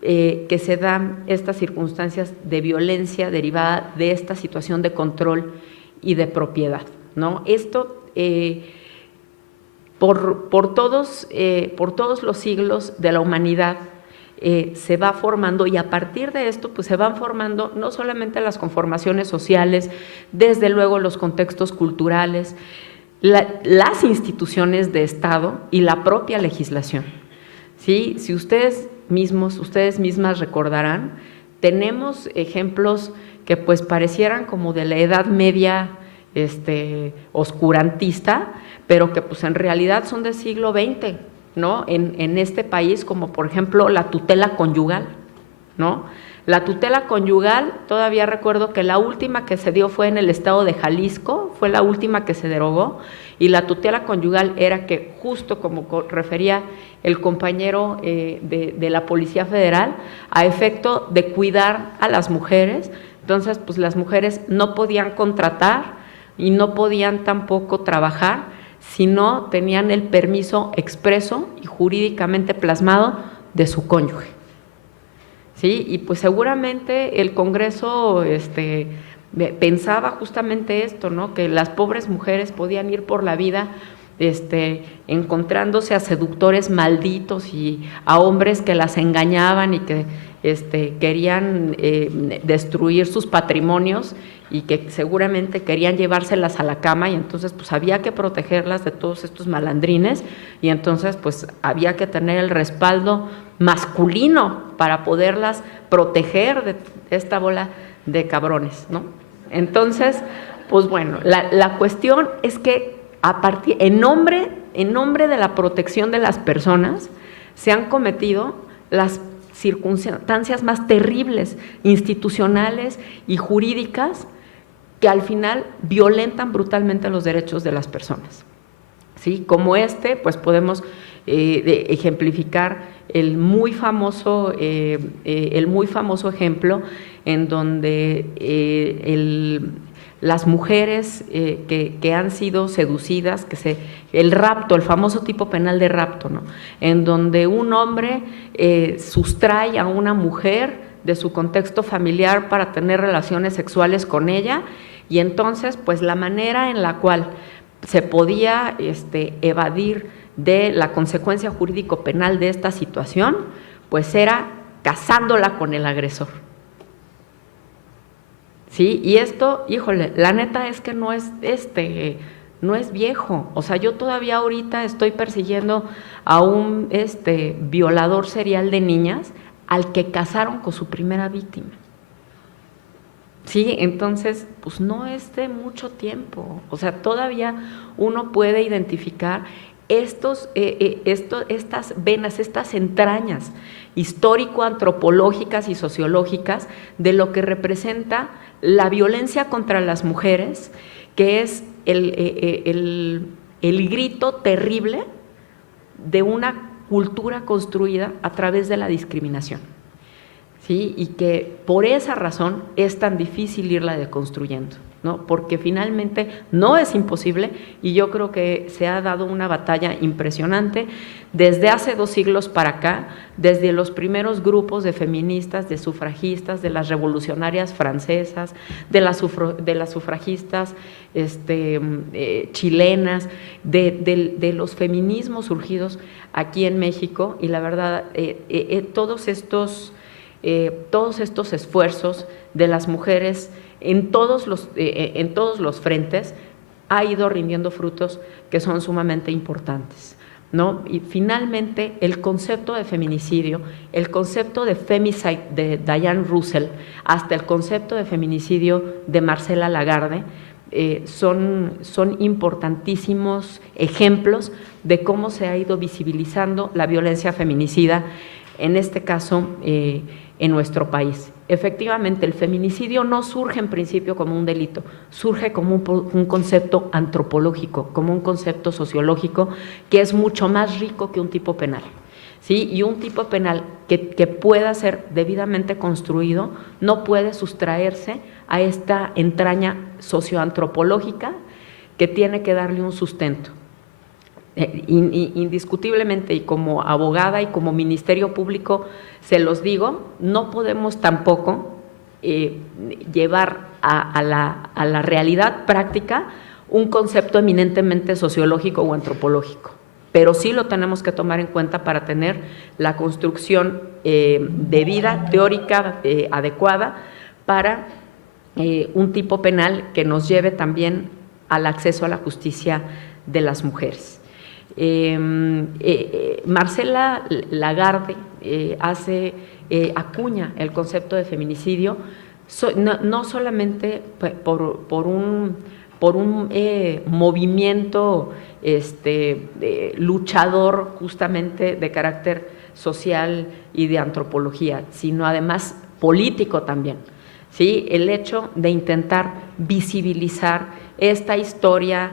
que se dan estas circunstancias de violencia derivada de esta situación de control y de propiedad, ¿no? Esto por todos los siglos de la humanidad se va formando, y a partir de esto pues se van formando no solamente las conformaciones sociales, desde luego los contextos culturales, las instituciones de Estado y la propia legislación. ¿Sí? Si ustedes mismas recordarán, tenemos ejemplos que pues parecieran como de la Edad Media oscurantista, pero que pues en realidad son del siglo XX, ¿no? En este país, como por ejemplo la tutela conyugal, ¿no? La tutela conyugal, todavía recuerdo que la última que se dio fue en el estado de Jalisco, fue la última que se derogó, y la tutela conyugal era que, justo como refería el compañero de la Policía Federal, a efecto de cuidar a las mujeres. Entonces, pues las mujeres no podían contratar y no podían tampoco trabajar si no tenían el permiso expreso y jurídicamente plasmado de su cónyuge. ¿Sí? Y pues seguramente el Congreso pensaba justamente esto, ¿no? Que las pobres mujeres podían ir por la vida encontrándose a seductores malditos y a hombres que las engañaban y que querían destruir sus patrimonios y que seguramente querían llevárselas a la cama, y entonces pues había que protegerlas de todos estos malandrines, y entonces pues había que tener el respaldo masculino para poderlas proteger de esta bola de cabrones, ¿no? Entonces, pues bueno, la cuestión es que en nombre de la protección de las personas se han cometido las circunstancias más terribles, institucionales y jurídicas, que al final violentan brutalmente los derechos de las personas. ¿Sí? Como pues podemos ejemplificar el muy famoso ejemplo en donde las mujeres que han sido seducidas, el rapto, el famoso tipo penal de rapto, ¿no? En donde un hombre sustrae a una mujer de su contexto familiar para tener relaciones sexuales con ella, y entonces pues la manera en la cual se podía evadir de la consecuencia jurídico-penal de esta situación, pues era casándola con el agresor. ¿Sí? Y esto, híjole, la neta es que no es viejo. O sea, yo todavía ahorita estoy persiguiendo a un violador serial de niñas al que casaron con su primera víctima. Sí, entonces, pues no es de mucho tiempo. O sea, todavía uno puede identificar estas venas, estas entrañas histórico-antropológicas y sociológicas de lo que representa la violencia contra las mujeres, que es el grito terrible de una cultura construida a través de la discriminación. ¿Sí? Y que por esa razón es tan difícil irla deconstruyendo, ¿no? Porque finalmente no es imposible, y yo creo que se ha dado una batalla impresionante desde hace 2 siglos para acá, desde los primeros grupos de feministas, de sufragistas, de las revolucionarias francesas, de las sufragistas chilenas, de los feminismos surgidos aquí en México, y la verdad, todos estos esfuerzos de las mujeres en todos los frentes ha ido rindiendo frutos que son sumamente importantes, ¿no? Y finalmente el concepto de feminicidio, el concepto de femicide de Diane Russell, hasta el concepto de feminicidio de Marcela Lagarde, son importantísimos ejemplos de cómo se ha ido visibilizando la violencia feminicida, en este caso en nuestro país. Efectivamente, el feminicidio no surge en principio como un delito, surge como un concepto antropológico, como un concepto sociológico que es mucho más rico que un tipo penal. ¿Sí? Y un tipo penal que pueda ser debidamente construido no puede sustraerse a esta entraña socioantropológica que tiene que darle un sustento. Indiscutiblemente, y como abogada y como Ministerio Público se los digo, no podemos tampoco llevar a la realidad práctica un concepto eminentemente sociológico o antropológico, pero sí lo tenemos que tomar en cuenta para tener la construcción debida, teórica, adecuada para un tipo penal que nos lleve también al acceso a la justicia de las mujeres. Marcela Lagarde acuña el concepto de feminicidio no solamente por un movimiento luchador justamente de carácter social y de antropología, sino además político también, ¿sí? El hecho de intentar visibilizar esta historia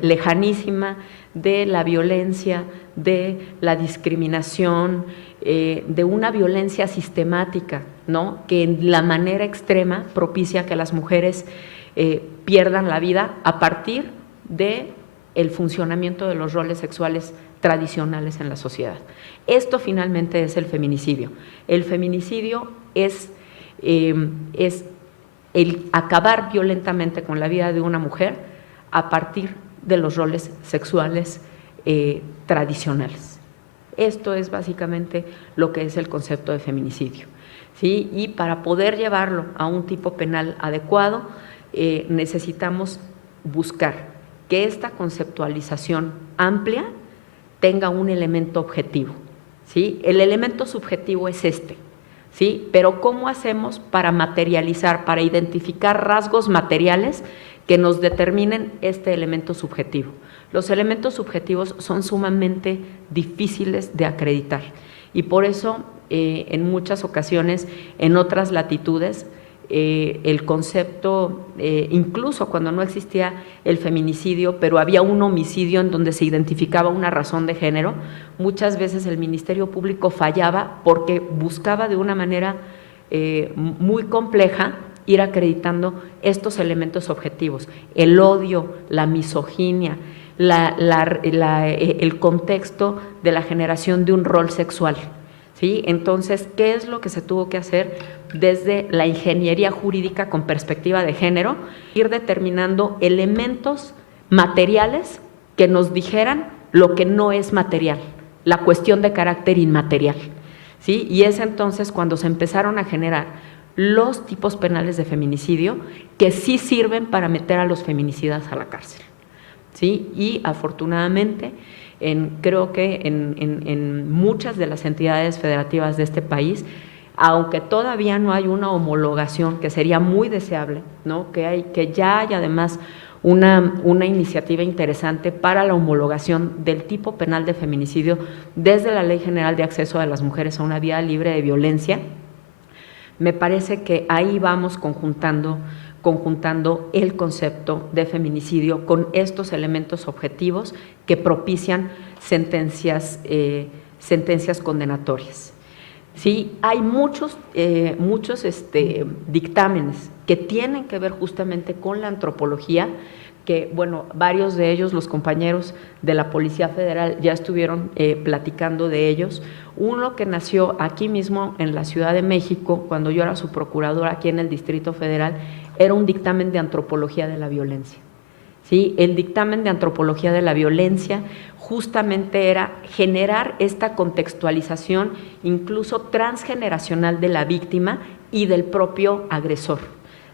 lejanísima de la violencia, de la discriminación, de una violencia sistemática, ¿no?, que en la manera extrema propicia que las mujeres pierdan la vida a partir del funcionamiento de los roles sexuales tradicionales en la sociedad. Esto finalmente es el feminicidio. El feminicidio es el acabar violentamente con la vida de una mujer a partir de los roles sexuales tradicionales. Esto es básicamente lo que es el concepto de feminicidio, ¿sí? Y para poder llevarlo a un tipo penal adecuado, necesitamos buscar que esta conceptualización amplia tenga un elemento objetivo, ¿sí? El elemento subjetivo es ¿sí? Pero ¿cómo hacemos para materializar, para identificar rasgos materiales que nos determinen este elemento subjetivo? Los elementos subjetivos son sumamente difíciles de acreditar y por eso en muchas ocasiones, en otras latitudes, el concepto, incluso cuando no existía el feminicidio, pero había un homicidio en donde se identificaba una razón de género, muchas veces el Ministerio Público fallaba porque buscaba de una manera muy compleja ir acreditando estos elementos objetivos: el odio, la misoginia, el contexto de la generación de un rol sexual, ¿sí? Entonces, ¿qué es lo que se tuvo que hacer desde la ingeniería jurídica con perspectiva de género? Ir determinando elementos materiales que nos dijeran lo que no es material, la cuestión de carácter inmaterial, ¿sí? Y es entonces cuando se empezaron a generar los tipos penales de feminicidio que sí sirven para meter a los feminicidas a la cárcel, ¿sí? Y afortunadamente creo que en muchas de las entidades federativas de este país, aunque todavía no hay una homologación, que sería muy deseable, ¿no?, que ya hay además una iniciativa interesante para la homologación del tipo penal de feminicidio desde la Ley General de Acceso de las Mujeres a una Vida Libre de Violencia. Me parece que ahí vamos conjuntando el concepto de feminicidio con estos elementos objetivos que propician sentencias condenatorias. Sí, hay muchos dictámenes que tienen que ver justamente con la antropología, que, bueno, varios de ellos, los compañeros de la Policía Federal ya estuvieron platicando de ellos. Uno que nació aquí mismo en la Ciudad de México, cuando yo era su procuradora aquí en el Distrito Federal, era un dictamen de antropología de la violencia, ¿sí? El dictamen de antropología de la violencia justamente era generar esta contextualización incluso transgeneracional de la víctima y del propio agresor,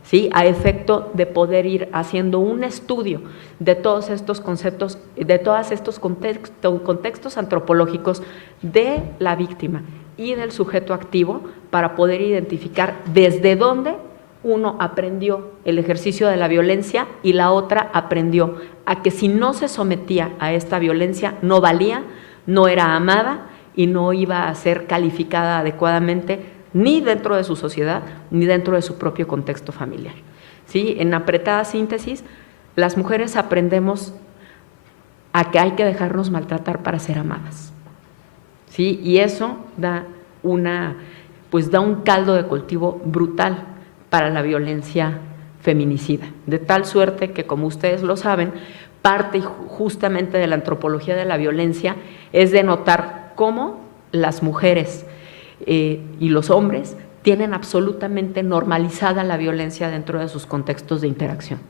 ¿sí?, a efecto de poder ir haciendo un estudio de todos estos conceptos, de todos estos contextos antropológicos de la víctima y del sujeto activo, para poder identificar desde dónde uno aprendió el ejercicio de la violencia y la otra aprendió a que si no se sometía a esta violencia no valía, no era amada y no iba a ser calificada adecuadamente ni dentro de su sociedad ni dentro de su propio contexto familiar, ¿sí? En apretada síntesis, las mujeres aprendemos a que hay que dejarnos maltratar para ser amadas, ¿sí? Y eso da un caldo de cultivo brutal para la violencia feminicida, de tal suerte que, como ustedes lo saben, parte justamente de la antropología de la violencia es de notar cómo las mujeres y los hombres tienen absolutamente normalizada la violencia dentro de sus contextos de interacción,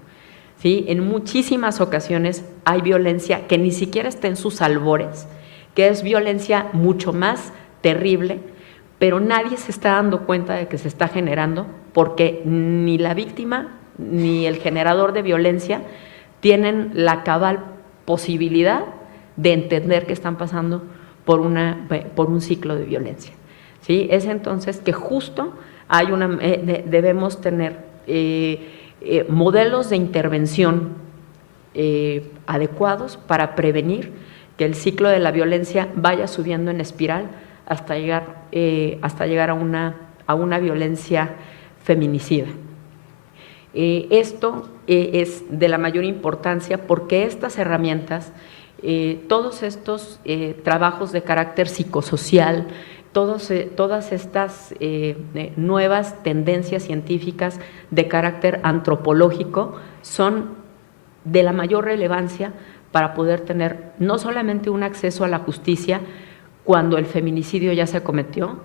¿sí? En muchísimas ocasiones hay violencia que ni siquiera está en sus albores, que es violencia mucho más terrible, pero nadie se está dando cuenta de que se está generando porque ni la víctima ni el generador de violencia tienen la cabal posibilidad de entender que están pasando por un ciclo de violencia, ¿sí? Es entonces que justo debemos tener modelos de intervención adecuados para prevenir que el ciclo de la violencia vaya subiendo en espiral hasta llegar a una violencia feminicida. Esto es de la mayor importancia porque estas herramientas, todos estos trabajos de carácter psicosocial, todas estas nuevas tendencias científicas de carácter antropológico son de la mayor relevancia para poder tener no solamente un acceso a la justicia cuando el feminicidio ya se cometió,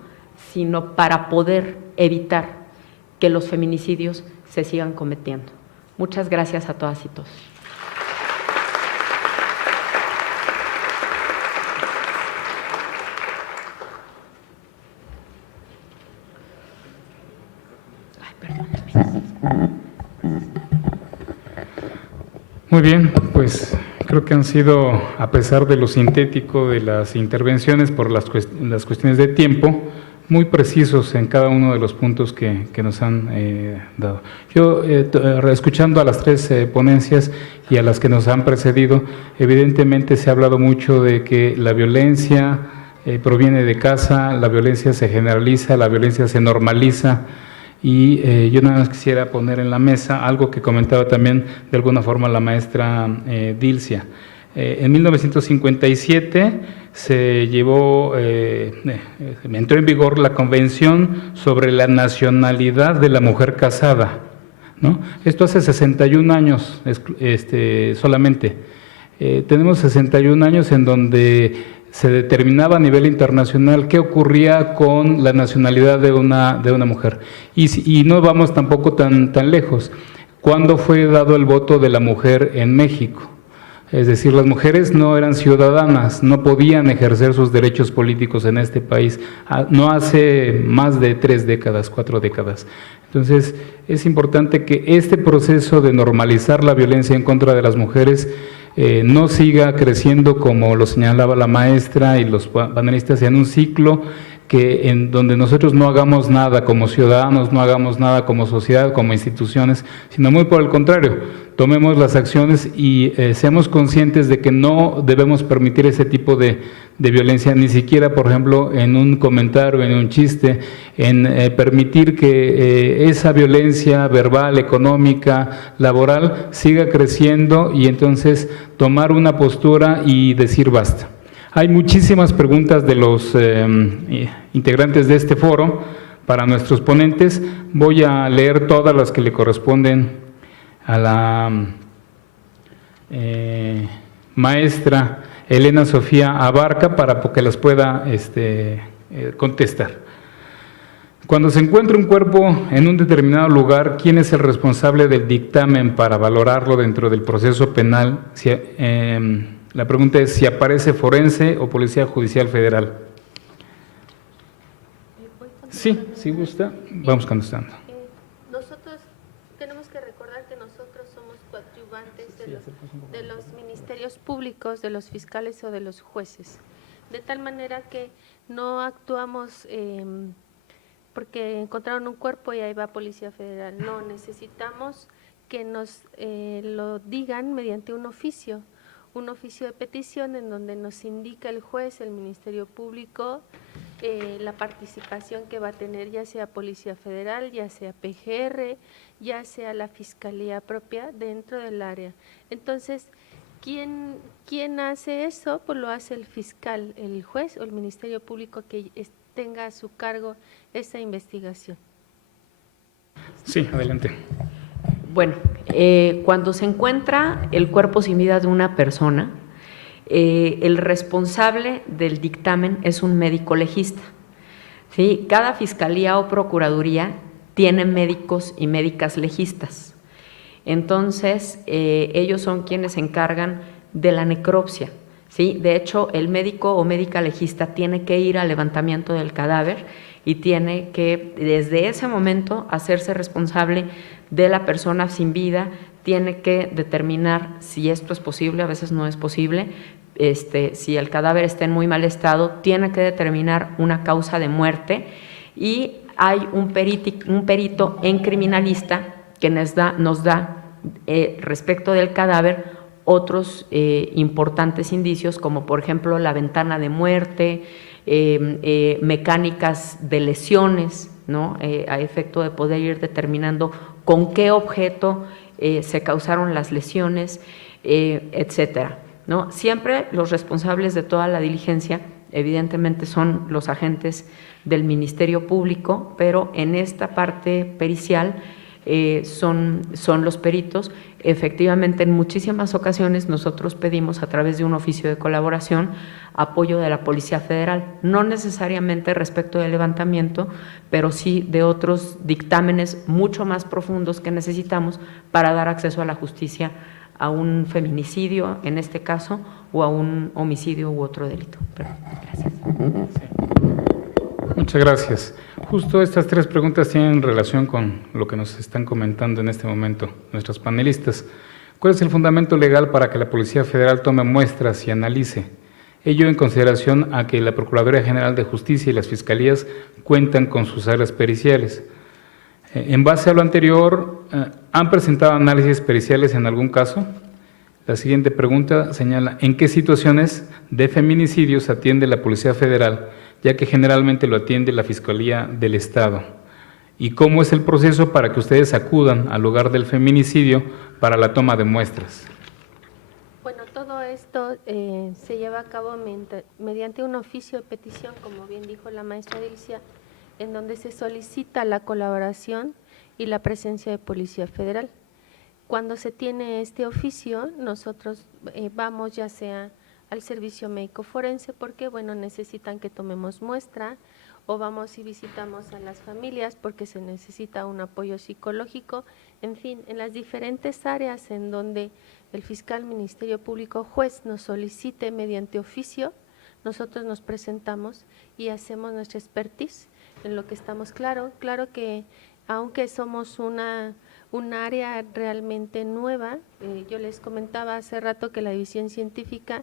sino para poder evitar que los feminicidios se sigan cometiendo. Muchas gracias a todas y todos. Muy bien, pues creo que han sido, a pesar de lo sintético de las intervenciones por las cuestiones de tiempo, muy precisos en cada uno de los puntos que nos han dado. Yo, escuchando a las tres ponencias y a las que nos han precedido, evidentemente se ha hablado mucho de que la violencia proviene de casa, la violencia se generaliza, la violencia se normaliza, y yo nada más quisiera poner en la mesa algo que comentaba también de alguna forma la maestra Dilcia. En 1957 entró en vigor la Convención sobre la Nacionalidad de la Mujer Casada, ¿no? Esto hace 61 años solamente. Tenemos 61 años en donde se determinaba a nivel internacional qué ocurría con la nacionalidad de una mujer. Y no vamos tampoco tan lejos. ¿Cuándo fue dado el voto de la mujer en México? Es decir, las mujeres no eran ciudadanas, no podían ejercer sus derechos políticos en este país, no hace más de 3 décadas, 4 décadas. Entonces, es importante que este proceso de normalizar la violencia en contra de las mujeres no siga creciendo, como lo señalaba la maestra y los panelistas, en un ciclo en donde nosotros no hagamos nada como ciudadanos, no hagamos nada como sociedad, como instituciones, sino muy por el contrario, tomemos las acciones y seamos conscientes de que no debemos permitir ese tipo de violencia, ni siquiera, por ejemplo, en un comentario, en un chiste, en permitir que esa violencia verbal, económica, laboral, siga creciendo y entonces tomar una postura y decir basta. Hay muchísimas preguntas de los integrantes de este foro para nuestros ponentes. Voy a leer todas las que le corresponden a la maestra Elena Sofía Abarca para que las pueda contestar. Cuando se encuentra un cuerpo en un determinado lugar, ¿quién es el responsable del dictamen para valorarlo dentro del proceso penal? La pregunta es si aparece forense o Policía Judicial Federal. Sí, si gusta, vamos contestando. Nosotros tenemos que recordar que nosotros somos coadyuvantes de los ministerios públicos, de los fiscales o de los jueces, de tal manera que no actuamos porque encontraron un cuerpo y ahí va Policía Federal. No, necesitamos que nos lo digan mediante un oficio de petición en donde nos indica el juez, el Ministerio Público, la participación que va a tener ya sea Policía Federal, ya sea PGR, ya sea la Fiscalía propia dentro del área. Entonces, ¿quién hace eso? Pues lo hace el fiscal, el juez o el Ministerio Público que tenga a su cargo esa investigación. Sí, adelante. Bueno, cuando se encuentra el cuerpo sin vida de una persona, el responsable del dictamen es un médico legista, ¿sí? Cada fiscalía o procuraduría tiene médicos y médicas legistas. Entonces, ellos son quienes se encargan de la necropsia, ¿sí? De hecho, el médico o médica legista tiene que ir al levantamiento del cadáver y tiene que desde ese momento hacerse responsable de la persona sin vida, tiene que determinar si esto es posible, a veces no es posible, si el cadáver está en muy mal estado, tiene que determinar una causa de muerte y hay un perito en criminalista que nos da respecto del cadáver otros importantes indicios, como por ejemplo la ventana de muerte, mecánicas de lesiones, ¿no? A efecto de poder ir determinando con qué objeto se causaron las lesiones, etcétera, ¿no? Siempre los responsables de toda la diligencia, evidentemente, son los agentes del Ministerio Público, pero en esta parte pericial son los peritos. Efectivamente, en muchísimas ocasiones nosotros pedimos a través de un oficio de colaboración apoyo de la Policía Federal, no necesariamente respecto del levantamiento, pero sí de otros dictámenes mucho más profundos que necesitamos para dar acceso a la justicia a un feminicidio, en este caso, o a un homicidio u otro delito. Gracias. Muchas gracias. Justo estas tres preguntas tienen relación con lo que nos están comentando en este momento nuestros panelistas. ¿Cuál es el fundamento legal para que la Policía Federal tome muestras y analice? Ello en consideración a que la Procuraduría General de Justicia y las Fiscalías cuentan con sus áreas periciales. En base a lo anterior, ¿han presentado análisis periciales en algún caso? La siguiente pregunta señala, ¿en qué situaciones de feminicidios atiende la Policía Federal, ya que generalmente lo atiende la Fiscalía del Estado? ¿Y cómo es el proceso para que ustedes acudan al lugar del feminicidio para la toma de muestras? Bueno, todo esto se lleva a cabo mediante un oficio de petición, como bien dijo la maestra Delicia, en donde se solicita la colaboración y la presencia de Policía Federal. Cuando se tiene este oficio, nosotros vamos ya sea al servicio médico forense porque, bueno, necesitan que tomemos muestra, o vamos y visitamos a las familias porque se necesita un apoyo psicológico, en fin, en las diferentes áreas en donde el fiscal, Ministerio Público, juez nos solicite mediante oficio, nosotros nos presentamos y hacemos nuestra expertise en lo que estamos. Claro que aunque somos un área realmente nueva, yo les comentaba hace rato que la división científica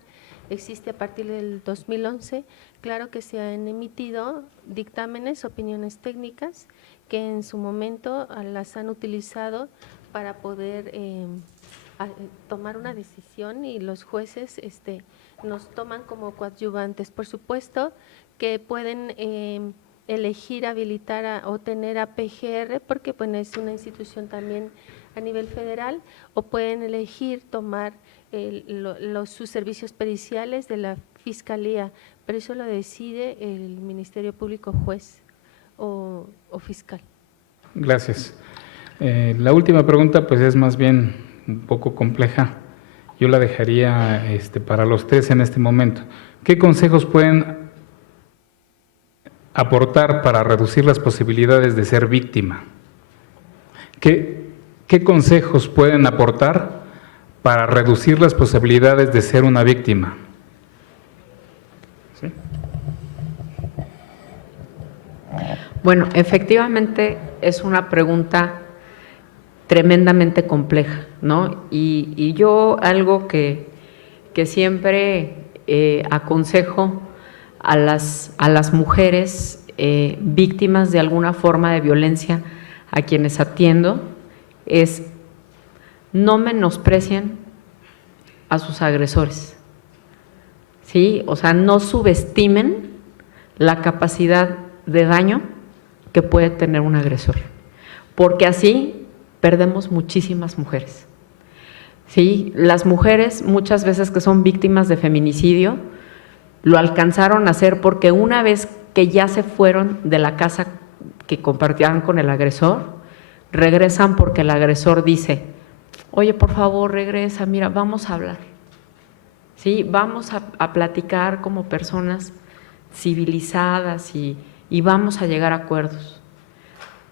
existe a partir del 2011, claro que se han emitido dictámenes, opiniones técnicas que en su momento las han utilizado para poder tomar una decisión y los jueces nos toman como coadyuvantes. Por supuesto que pueden elegir habilitar o tener a PGR porque bueno, es una institución también a nivel federal, o pueden elegir tomar sus servicios periciales de la Fiscalía, pero eso lo decide el Ministerio Público, juez o fiscal. Gracias. La última pregunta pues es más bien un poco compleja. Yo la dejaría para los tres en este momento. ¿Qué consejos pueden aportar para reducir las posibilidades de ser víctima? ¿Qué consejos pueden aportar para reducir las posibilidades de ser una víctima? ¿Sí? Bueno, efectivamente es una pregunta tremendamente compleja, ¿no? Y yo algo que siempre aconsejo a las mujeres víctimas de alguna forma de violencia a quienes atiendo es no menosprecien a sus agresores, ¿sí? O sea, no subestimen la capacidad de daño que puede tener un agresor, porque así perdemos muchísimas mujeres, ¿sí? Las mujeres muchas veces que son víctimas de feminicidio lo alcanzaron a hacer porque una vez que ya se fueron de la casa que compartían con el agresor, regresan porque el agresor dice, oye, por favor, regresa, mira, vamos a hablar, ¿sí? Vamos a platicar como personas civilizadas y vamos a llegar a acuerdos,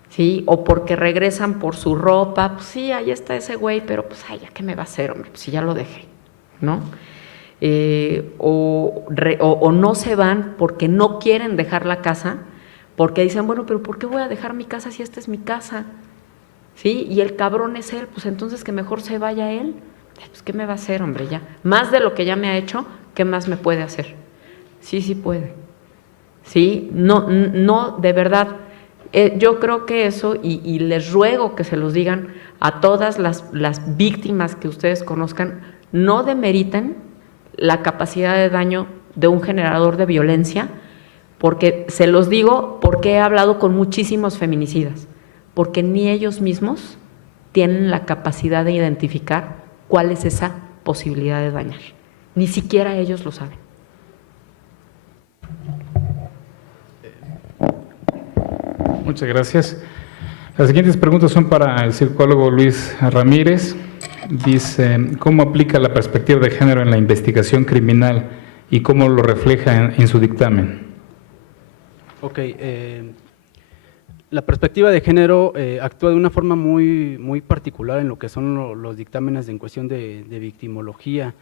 ¿sí? O porque regresan por su ropa, pues sí, ahí está ese güey, pero pues, ay, ¿ya qué me va a hacer, hombre? Pues si ya lo dejé, ¿no? O no se van porque no quieren dejar la casa, porque dicen, bueno, pero ¿por qué voy a dejar mi casa si esta es mi casa? ¿Sí? Y el cabrón es él, pues entonces que mejor se vaya él. Pues ¿qué me va a hacer, hombre? Ya, más de lo que ya me ha hecho, ¿qué más me puede hacer? Sí, sí puede. Sí, no, de verdad, yo creo que eso, y les ruego que se los digan a todas las víctimas que ustedes conozcan, no demeriten la capacidad de daño de un generador de violencia, porque se los digo porque he hablado con muchísimos feminicidas, porque ni ellos mismos tienen la capacidad de identificar cuál es esa posibilidad de dañar. Ni siquiera ellos lo saben. Muchas gracias. Las siguientes preguntas son para el psicólogo Luis Ramírez. Dice, ¿cómo aplica la perspectiva de género en la investigación criminal y cómo lo refleja en su dictamen? Ok, la perspectiva de género actúa de una forma muy particular en lo que son los dictámenes en cuestión de victimología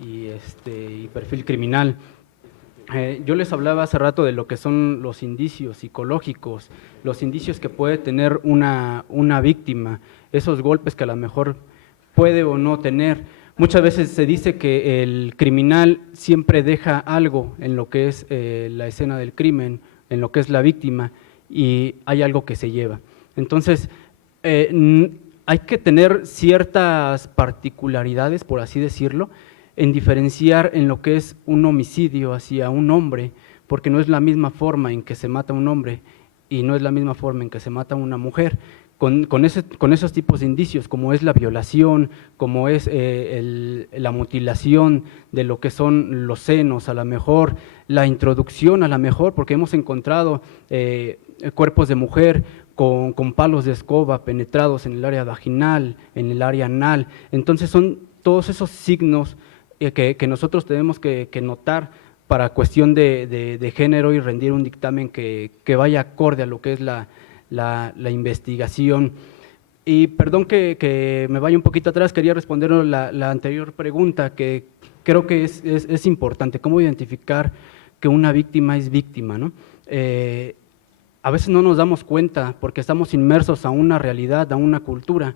y perfil criminal. Yo les hablaba hace rato de lo que son los indicios psicológicos, los indicios que puede tener una víctima, esos golpes que a lo mejor puede o no tener. Muchas veces se dice que el criminal siempre deja algo en lo que es la escena del crimen, en lo que es la víctima, y hay algo que se lleva. Entonces, hay que tener ciertas particularidades, por así decirlo, en diferenciar en lo que es un homicidio hacia un hombre, porque no es la misma forma en que se mata a un hombre y no es la misma forma en que se mata a una mujer. Con esos tipos de indicios, como es la violación, como es la mutilación de lo que son los senos, a lo mejor, la introducción a lo mejor, porque hemos encontrado cuerpos de mujer con palos de escoba penetrados en el área vaginal, en el área anal. Entonces son todos esos signos que nosotros tenemos que notar para cuestión de género y rendir un dictamen que vaya acorde a lo que es la investigación. Y perdón que me vaya un poquito atrás, quería responder la anterior pregunta, que creo que es importante, cómo identificar que una víctima es víctima, ¿no? A veces no nos damos cuenta porque estamos inmersos a una realidad, a una cultura,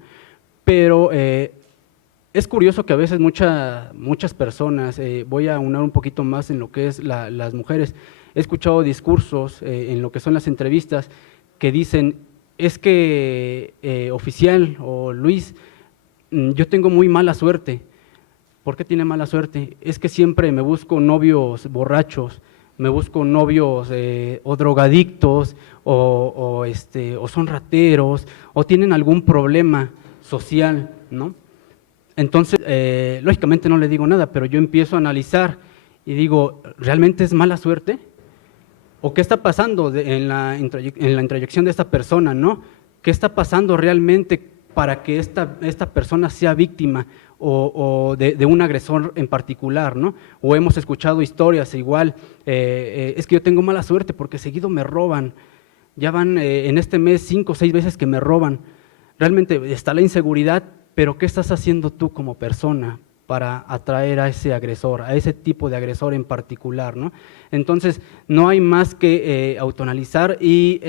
pero es curioso que a veces muchas personas, voy a aunar un poquito más en lo que es las mujeres, he escuchado discursos en lo que son las entrevistas que dicen, es que oficial o Luis, yo tengo muy mala suerte. ¿Por qué tiene mala suerte? Es que siempre me busco novios borrachos, me busco novios o drogadictos o son rateros o tienen algún problema social, ¿no? Entonces, lógicamente no le digo nada, pero yo empiezo a analizar y digo, ¿realmente es mala suerte? ¿O qué está pasando en la introyección de esta persona, no? ¿Qué está pasando realmente para que esta persona sea víctima o de un agresor en particular, ¿no? O hemos escuchado historias igual, es que yo tengo mala suerte porque seguido me roban, ya van en este mes 5 o 6 veces que me roban. Realmente está la inseguridad, pero ¿qué estás haciendo tú como persona para atraer a ese agresor, a ese tipo de agresor en particular, ¿no? Entonces, no hay más que autoanalizar y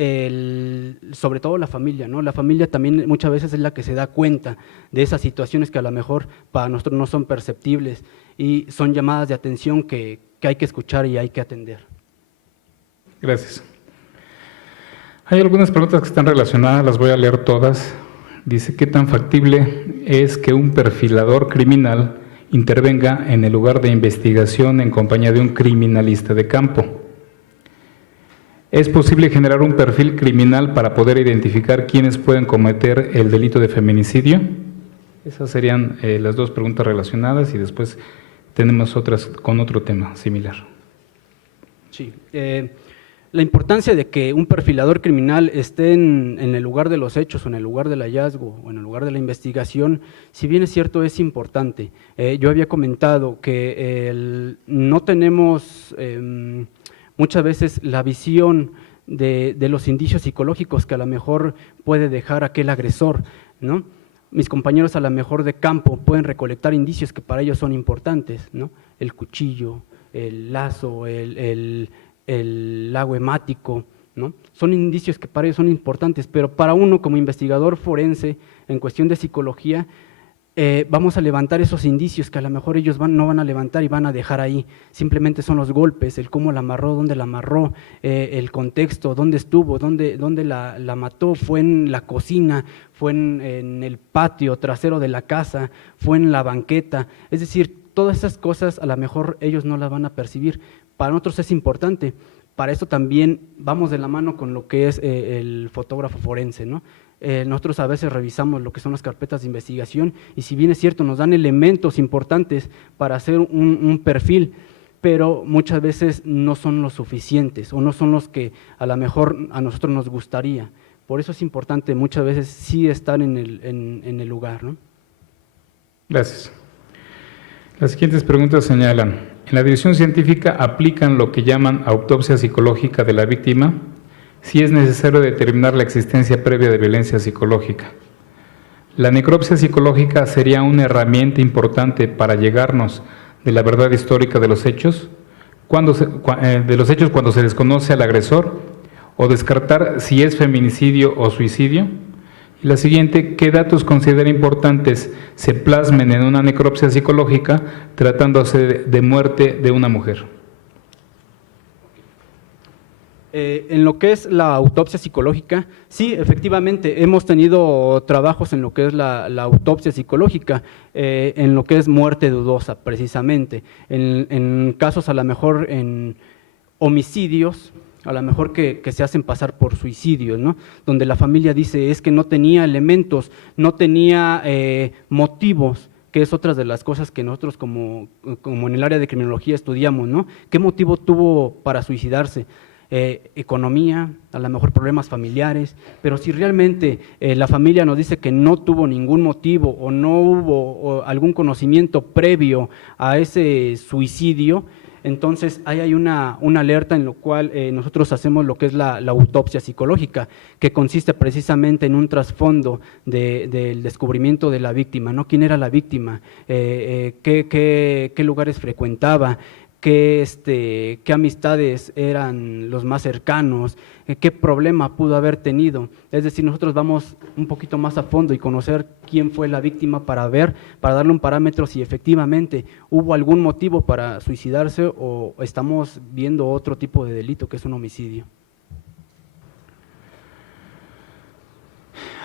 sobre todo la familia, ¿no? La familia también muchas veces es la que se da cuenta de esas situaciones que a lo mejor para nosotros no son perceptibles y son llamadas de atención que hay que escuchar y hay que atender. Gracias. Hay algunas preguntas que están relacionadas, las voy a leer todas. Dice, ¿qué tan factible es que un perfilador criminal intervenga en el lugar de investigación en compañía de un criminalista de campo? ¿Es posible generar un perfil criminal para poder identificar quiénes pueden cometer el delito de feminicidio? Esas serían las dos preguntas relacionadas y después tenemos otras con otro tema similar. Sí, la importancia de que un perfilador criminal esté en el lugar de los hechos o en el lugar del hallazgo o en el lugar de la investigación, si bien es cierto, es importante. Yo había comentado que no tenemos muchas veces la visión de los indicios psicológicos que a lo mejor puede dejar aquel agresor, ¿no? Mis compañeros a lo mejor de campo pueden recolectar indicios que para ellos son importantes, ¿no? El cuchillo, el lazo, el lago hemático, ¿no? Son indicios que para ellos son importantes, pero para uno como investigador forense en cuestión de psicología, vamos a levantar esos indicios que a lo mejor ellos no van a levantar y van a dejar ahí. Simplemente son los golpes, el cómo la amarró, dónde la amarró, el contexto, dónde estuvo, dónde la mató, fue en la cocina, fue en el patio trasero de la casa, fue en la banqueta. Es decir, todas esas cosas a lo mejor ellos no las van a percibir. Para nosotros es importante. Para eso también vamos de la mano con lo que es el fotógrafo forense, ¿no? Nosotros a veces revisamos lo que son las carpetas de investigación y si bien es cierto nos dan elementos importantes para hacer un perfil, pero muchas veces no son los suficientes o no son los que a lo mejor a nosotros nos gustaría. Por eso es importante muchas veces sí estar en el lugar, ¿no? Gracias. Las siguientes preguntas señalan: en la división científica aplican lo que llaman autopsia psicológica de la víctima, si es necesario determinar la existencia previa de violencia psicológica. La necropsia psicológica sería una herramienta importante para llegarnos de la verdad histórica de los hechos, cuando se desconoce al agresor, o descartar si es feminicidio o suicidio. Y la siguiente: ¿qué datos considera importantes se plasmen en una necropsia psicológica tratándose de muerte de una mujer? En lo que es la autopsia psicológica, sí, efectivamente, hemos tenido trabajos en lo que es la autopsia psicológica, en lo que es muerte dudosa, precisamente. En casos a lo mejor en homicidios, a lo mejor que se hacen pasar por suicidios, ¿no? Donde la familia dice es que no tenía elementos, no tenía motivos, que es otra de las cosas que nosotros como en el área de criminología estudiamos, ¿no? ¿Qué motivo tuvo para suicidarse? Economía, a lo mejor problemas familiares, pero si realmente la familia nos dice que no tuvo ningún motivo o no hubo algún conocimiento previo a ese suicidio, entonces ahí hay una alerta en lo cual nosotros hacemos lo que es la autopsia psicológica, que consiste precisamente en un trasfondo del descubrimiento de la víctima, ¿no? ¿Quién era la víctima? ¿Qué lugares frecuentaba? ¿Qué amistades eran los más cercanos? ¿Qué problema pudo haber tenido? Es decir, nosotros vamos un poquito más a fondo y conocer quién fue la víctima para darle un parámetro si efectivamente hubo algún motivo para suicidarse o estamos viendo otro tipo de delito que es un homicidio.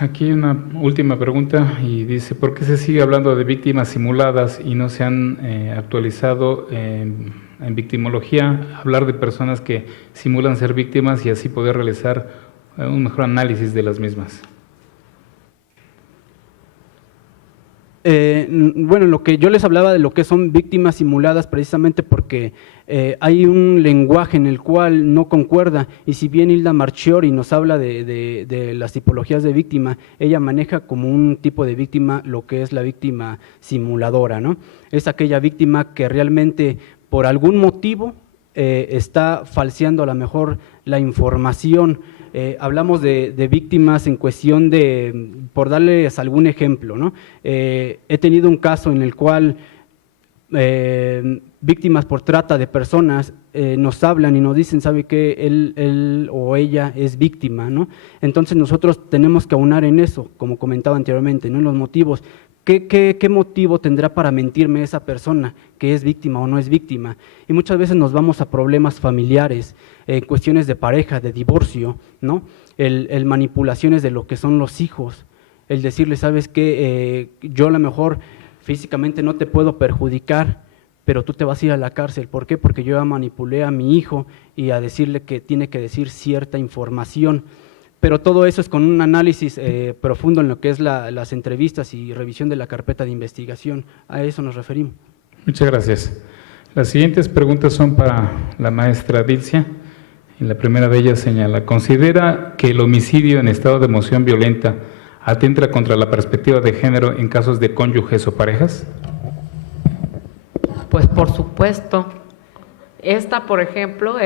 Aquí hay una última pregunta y dice: ¿por qué se sigue hablando de víctimas simuladas y no se han actualizado en victimología, hablar de personas que simulan ser víctimas y así poder realizar un mejor análisis de las mismas? Bueno, lo que yo les hablaba de lo que son víctimas simuladas precisamente porque hay un lenguaje en el cual no concuerda, y si bien Hilda Marchiori nos habla de las tipologías de víctima, ella maneja como un tipo de víctima lo que es la víctima simuladora, ¿no? Es aquella víctima que realmente por algún motivo está falseando a lo mejor la información. Hablamos de víctimas en cuestión de, por darles algún ejemplo, ¿no? He tenido un caso en el cual víctimas por trata de personas nos hablan y nos dicen, ¿sabe qué? Él o ella es víctima, ¿no? Entonces nosotros tenemos que aunar en eso, como comentaba anteriormente, ¿no? En los motivos. ¿Qué motivo tendrá para mentirme esa persona que es víctima o no es víctima? Y muchas veces nos vamos a problemas familiares, cuestiones de pareja, de divorcio, ¿no? El manipulaciones de lo que son los hijos, el decirle, ¿sabes qué? Yo a lo mejor físicamente no te puedo perjudicar, pero tú te vas a ir a la cárcel. ¿Por qué? Porque yo ya manipulé a mi hijo y a decirle que tiene que decir cierta información. Pero todo eso es con un análisis profundo en lo que es las entrevistas y revisión de la carpeta de investigación. A eso nos referimos. Muchas gracias. Las siguientes preguntas son para la maestra Dilcia. Y la primera de ellas señala: ¿considera que el homicidio en estado de emoción violenta atenta contra la perspectiva de género en casos de cónyuges o parejas? Pues por supuesto. Esta, por ejemplo,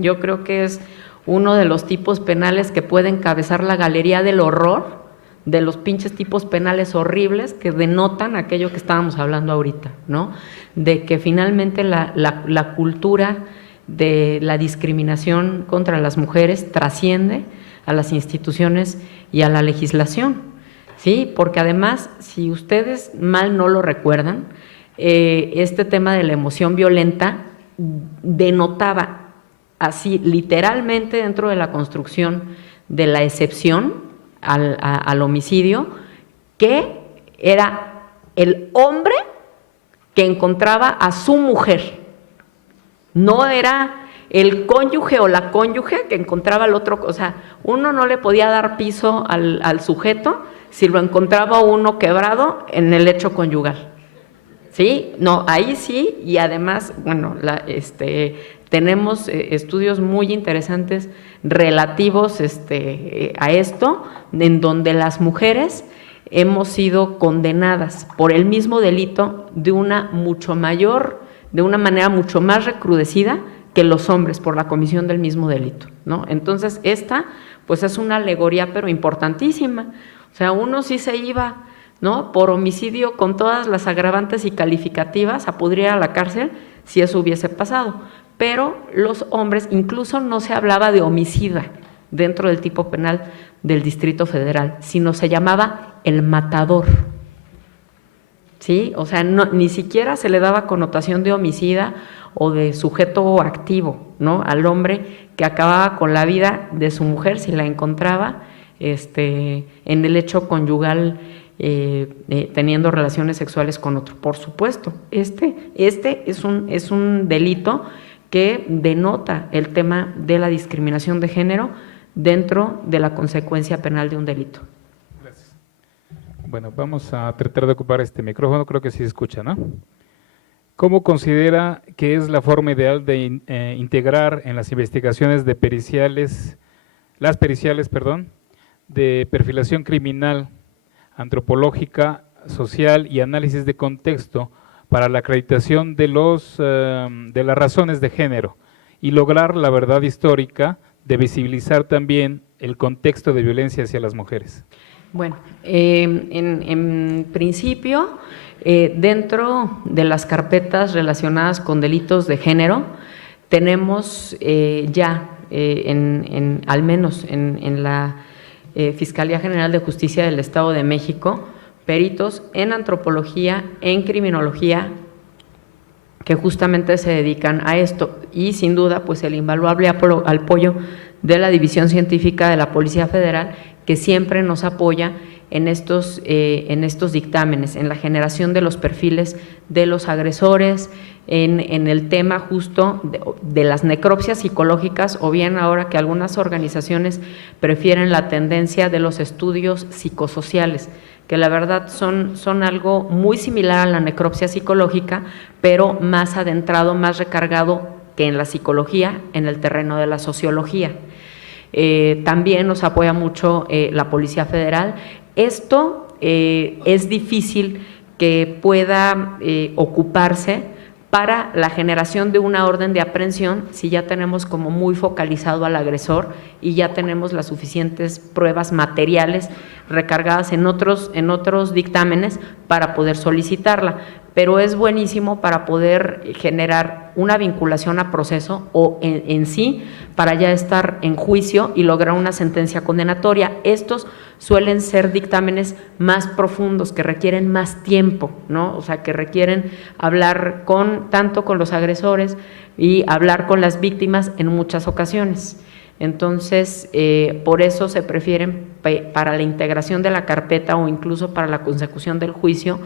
yo creo que es uno de los tipos penales que puede encabezar la galería del horror, de los pinches tipos penales horribles que denotan aquello que estábamos hablando ahorita, ¿no? De que finalmente la cultura de la discriminación contra las mujeres trasciende a las instituciones y a la legislación, ¿sí? Porque además, si ustedes mal no lo recuerdan, este tema de la emoción violenta denotaba así literalmente dentro de la construcción de la excepción al homicidio, que era el hombre que encontraba a su mujer, no era el cónyuge o la cónyuge que encontraba al otro, o sea, uno no le podía dar piso al sujeto si lo encontraba uno quebrado en el hecho conyugal, ¿sí? No, ahí sí, y además, bueno, tenemos estudios muy interesantes relativos a esto, en donde las mujeres hemos sido condenadas por el mismo delito de una manera mucho más recrudecida que los hombres por la comisión del mismo delito, ¿no? Entonces, esta pues es una alegoría pero importantísima. O sea, uno sí se iba, ¿no?, por homicidio con todas las agravantes y calificativas a pudrir a la cárcel si eso hubiese pasado. Pero los hombres, incluso no se hablaba de homicida dentro del tipo penal del Distrito Federal, sino se llamaba el matador, ¿sí? O sea, ni siquiera se le daba connotación de homicida o de sujeto activo, ¿no?, al hombre que acababa con la vida de su mujer si la encontraba en el hecho conyugal, teniendo relaciones sexuales con otro. Por supuesto, este es un delito que denota el tema de la discriminación de género dentro de la consecuencia penal de un delito. Gracias. Bueno, vamos a tratar de ocupar este micrófono, creo que sí se escucha, ¿no? ¿Cómo considera que es la forma ideal de integrar en las investigaciones de las periciales, de perfilación criminal, antropológica, social y análisis de contexto para la acreditación de las razones de género y lograr la verdad histórica de visibilizar también el contexto de violencia hacia las mujeres? Bueno, en principio, dentro de las carpetas relacionadas con delitos de género, tenemos ya, al menos en la Fiscalía General de Justicia del Estado de México, peritos en antropología, en criminología, que justamente se dedican a esto, y sin duda pues el invaluable apoyo de la División Científica de la Policía Federal, que siempre nos apoya en estos dictámenes, en la generación de los perfiles de los agresores, en el tema justo de las necropsias psicológicas, o bien ahora que algunas organizaciones prefieren la tendencia de los estudios psicosociales, que la verdad son algo muy similar a la necropsia psicológica, pero más adentrado, más recargado que en la psicología, en el terreno de la sociología. También nos apoya mucho la Policía Federal. Esto es difícil que pueda ocuparse para la generación de una orden de aprehensión si ya tenemos como muy focalizado al agresor y ya tenemos las suficientes pruebas materiales recargadas en otros dictámenes para poder solicitarla. Pero es buenísimo para poder generar una vinculación a proceso o en sí para ya estar en juicio y lograr una sentencia condenatoria. Estos suelen ser dictámenes más profundos, que requieren más tiempo, ¿no? O sea, que requieren hablar tanto con los agresores y hablar con las víctimas en muchas ocasiones. Entonces, por eso se prefieren para la integración de la carpeta o incluso para la consecución del juicio,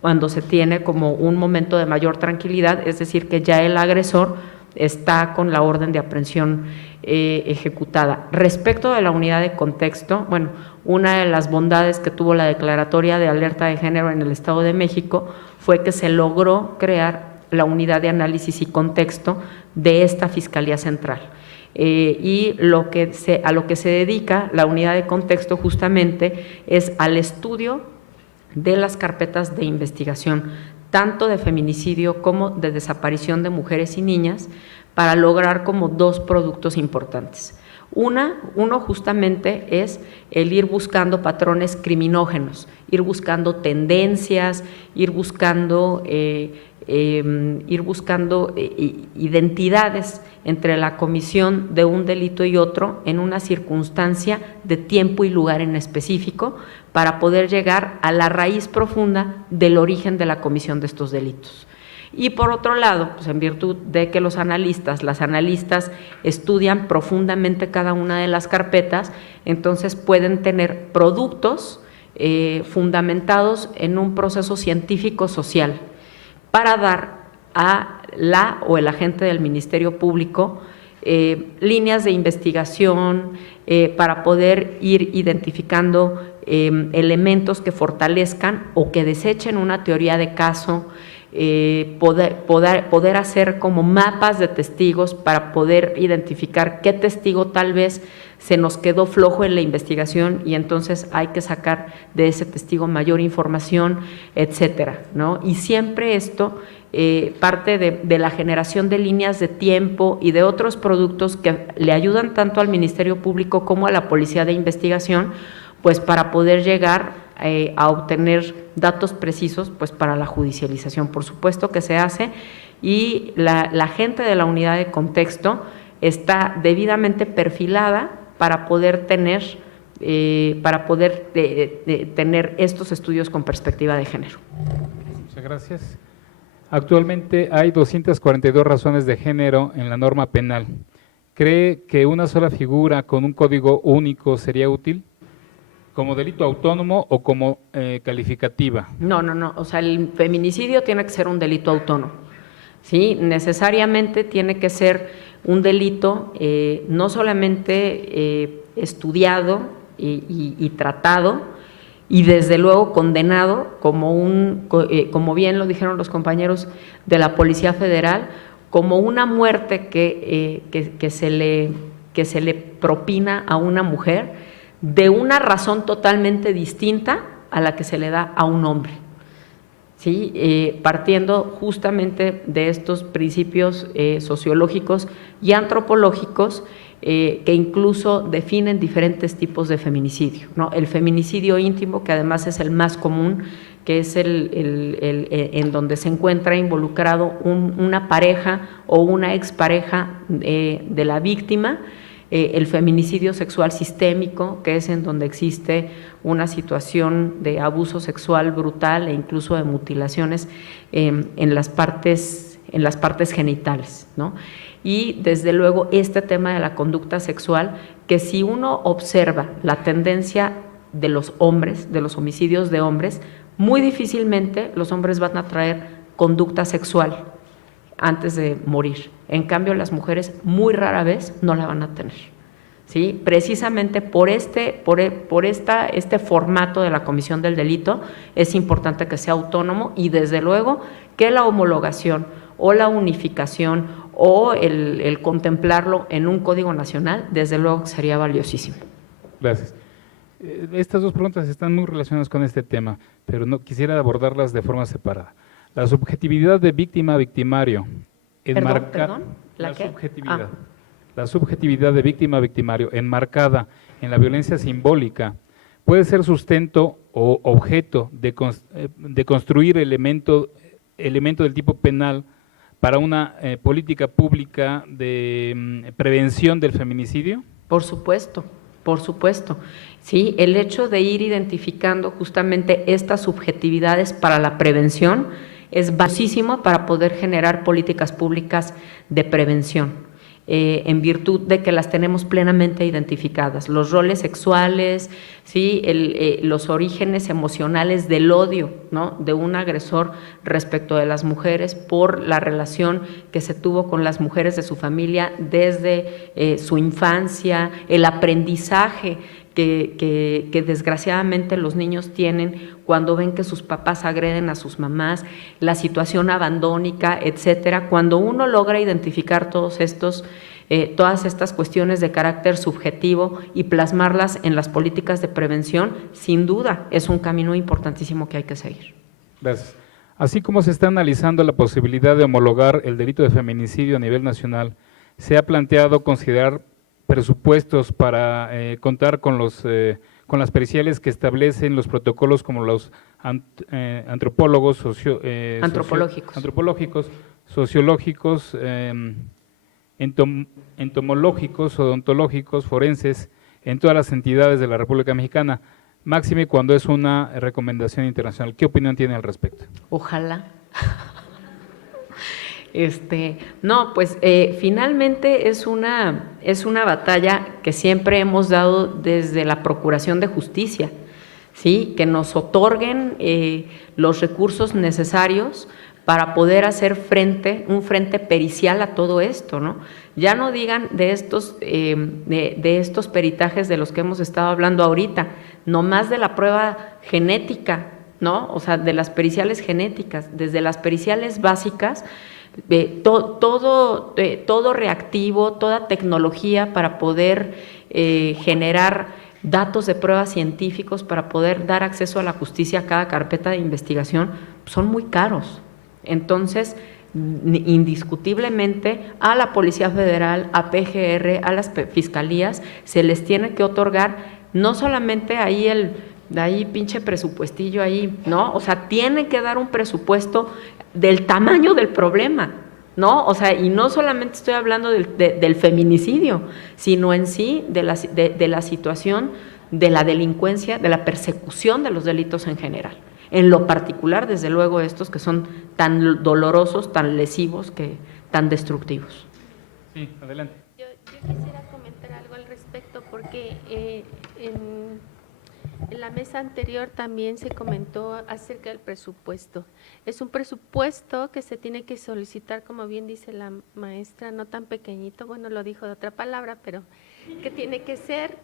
cuando se tiene como un momento de mayor tranquilidad, es decir, que ya el agresor está con la orden de aprehensión ejecutada. Respecto de la unidad de contexto, bueno, una de las bondades que tuvo la declaratoria de alerta de género en el Estado de México fue que se logró crear la unidad de análisis y contexto de esta Fiscalía Central. Y a lo que se dedica la unidad de contexto justamente es al estudio de las carpetas de investigación, tanto de feminicidio como de desaparición de mujeres y niñas, para lograr como dos productos importantes. Uno justamente es el ir buscando patrones criminógenos, ir buscando tendencias, ir buscando identidades entre la comisión de un delito y otro en una circunstancia de tiempo y lugar en específico para poder llegar a la raíz profunda del origen de la comisión de estos delitos. Y por otro lado, pues en virtud de que las analistas estudian profundamente cada una de las carpetas, entonces pueden tener productos fundamentados en un proceso científico-social para dar a la o el agente del Ministerio Público líneas de investigación para poder ir identificando elementos que fortalezcan o que desechen una teoría de caso, poder hacer como mapas de testigos para poder identificar qué testigo tal vez se nos quedó flojo en la investigación y entonces hay que sacar de ese testigo mayor información, etcétera, ¿no? Y siempre esto parte de la generación de líneas de tiempo y de otros productos que le ayudan tanto al Ministerio Público como a la Policía de Investigación, pues para poder llegar a obtener datos precisos pues para la judicialización. Por supuesto que se hace y la gente de la unidad de contexto está debidamente perfilada para poder tener tener estos estudios con perspectiva de género. Muchas gracias. Actualmente hay 242 razones de género en la norma penal. ¿Cree que una sola figura con un código único sería útil? ¿Como delito autónomo o como calificativa? No, o sea, el feminicidio tiene que ser un delito autónomo, ¿sí? Necesariamente tiene que ser un delito no solamente estudiado y tratado y desde luego condenado como bien lo dijeron los compañeros de la Policía Federal, como una muerte que se le propina a una mujer de una razón totalmente distinta a la que se le da a un hombre, ¿sí? Partiendo justamente de estos principios sociológicos y antropológicos que incluso definen diferentes tipos de feminicidio, ¿no? El feminicidio íntimo, que además es el más común, que es en donde se encuentra involucrado una pareja o una expareja de la víctima. El feminicidio sexual sistémico, que es en donde existe una situación de abuso sexual brutal e incluso de mutilaciones en las partes genitales, ¿no? Y desde luego este tema de la conducta sexual, que si uno observa la tendencia de los hombres, de los homicidios de hombres, muy difícilmente los hombres van a traer conducta sexual antes de morir. En cambio, las mujeres muy rara vez no la van a tener, ¿sí? Precisamente por este formato de la comisión del delito es importante que sea autónomo y desde luego que la homologación o la unificación o el contemplarlo en un código nacional, desde luego sería valiosísimo. Gracias. Estas dos preguntas están muy relacionadas con este tema, pero no quisiera abordarlas de forma separada. La subjetividad de víctima-victimario. ¿Perdón? La subjetividad de víctima-victimario enmarcada en la violencia simbólica puede ser sustento o objeto de construir elemento del tipo penal para una política pública de prevención del feminicidio. Por supuesto. Sí, el hecho de ir identificando justamente estas subjetividades para la prevención es valiosísimo para poder generar políticas públicas de prevención, en virtud de que las tenemos plenamente identificadas. Los roles sexuales, ¿sí? Los orígenes emocionales del odio, ¿no? De un agresor respecto de las mujeres por la relación que se tuvo con las mujeres de su familia desde su infancia, el aprendizaje que desgraciadamente los niños tienen cuando ven que sus papás agreden a sus mamás, la situación abandónica, etcétera. Cuando uno logra identificar todas estas cuestiones de carácter subjetivo y plasmarlas en las políticas de prevención, sin duda es un camino importantísimo que hay que seguir. Gracias. Así como se está analizando la posibilidad de homologar el delito de feminicidio a nivel nacional, se ha planteado considerar presupuestos para contar con con las periciales que establecen los protocolos como los antropólogos, antropológicos, sociológicos, entomológicos, odontológicos, forenses, en todas las entidades de la República Mexicana, máxime cuando es una recomendación internacional. ¿Qué opinión tiene al respecto? Ojalá. No, pues finalmente es una batalla que siempre hemos dado desde la Procuración de Justicia, ¿sí? Que nos otorguen los recursos necesarios para poder hacer un frente pericial a todo esto, ¿no? Ya no digan de estos peritajes de los que hemos estado hablando ahorita, nomás de la prueba genética, ¿no? O sea, de las periciales genéticas, desde las periciales básicas, todo reactivo, toda tecnología para poder generar datos de pruebas científicos, para poder dar acceso a la justicia a cada carpeta de investigación, son muy caros. Entonces, indiscutiblemente a la Policía Federal, a PGR, a las fiscalías, se les tiene que otorgar no solamente ahí pinche presupuestillo ahí, ¿no? O sea, tiene que dar un presupuesto del tamaño del problema, ¿no? O sea, y no solamente estoy hablando del feminicidio, sino en sí de la situación de la delincuencia, de la persecución de los delitos en general. En lo particular, desde luego, estos que son tan dolorosos, tan lesivos, tan destructivos. Sí, adelante. Yo quisiera comentar algo al respecto, porque en la mesa anterior también se comentó acerca del presupuesto. Es un presupuesto que se tiene que solicitar, como bien dice la maestra, no tan pequeñito, bueno, lo dijo de otra palabra, pero que tiene que ser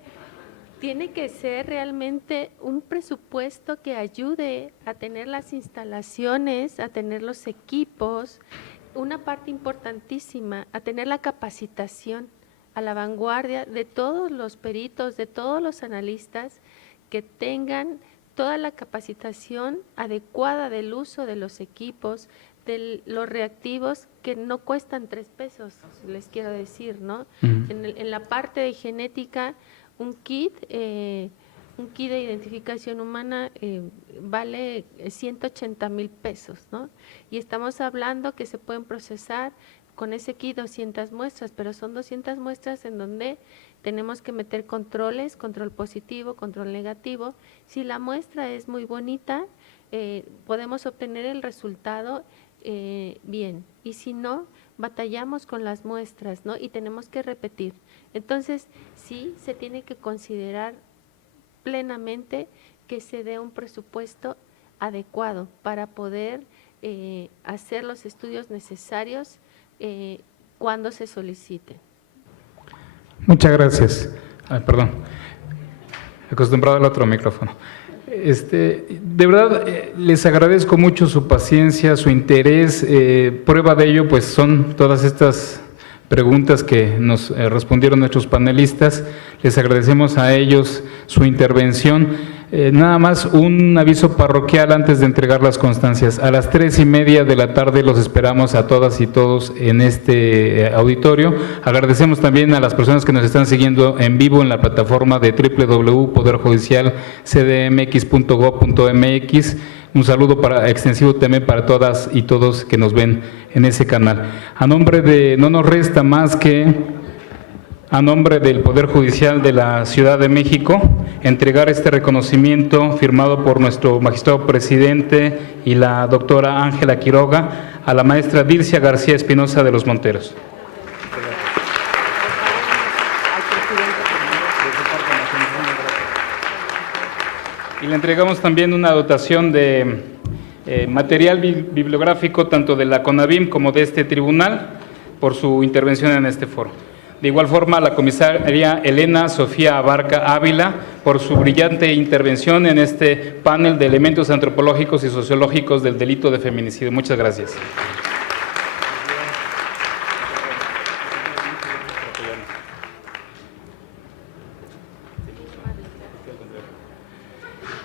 realmente un presupuesto que ayude a tener las instalaciones, a tener los equipos, una parte importantísima, a tener la capacitación a la vanguardia de todos los peritos, de todos los analistas, que tengan toda la capacitación adecuada del uso de los equipos, de los reactivos que no cuestan 3 pesos, les quiero decir, ¿no? En la parte de genética, un kit de identificación humana vale 180,000 pesos, ¿no? Y estamos hablando que se pueden procesar con ese kit 200 muestras, pero son 200 muestras en donde tenemos que meter controles, control positivo, control negativo. Si la muestra es muy bonita, podemos obtener el resultado bien, y si no, batallamos con las muestras, ¿no? Y tenemos que repetir. Entonces, sí, se tiene que considerar plenamente que se dé un presupuesto adecuado para poder hacer los estudios necesarios cuando se solicite. Muchas gracias. Perdón, acostumbrado al otro micrófono. De verdad, les agradezco mucho su paciencia, su interés. Prueba de ello, pues, son todas estas preguntas que nos respondieron nuestros panelistas. Les agradecemos a ellos su intervención. Nada más un aviso parroquial antes de entregar las constancias. A las 3:30 de la tarde los esperamos a todas y todos en este auditorio. Agradecemos también a las personas que nos están siguiendo en vivo en la plataforma de www.poderjudicialcdmx.gov.mx. Un saludo extensivo también para todas y todos que nos ven en ese canal. No nos resta más que, a nombre del Poder Judicial de la Ciudad de México, entregar este reconocimiento firmado por nuestro magistrado presidente y la doctora Ángela Quiroga a la maestra Dilcia García Espinosa de los Monteros. Y le entregamos también una dotación de material bibliográfico tanto de la CONAVIM como de este tribunal por su intervención en este foro. De igual forma, a la comisaria Elena Sofía Abarca Ávila por su brillante intervención en este panel de elementos antropológicos y sociológicos del delito de feminicidio. Muchas gracias.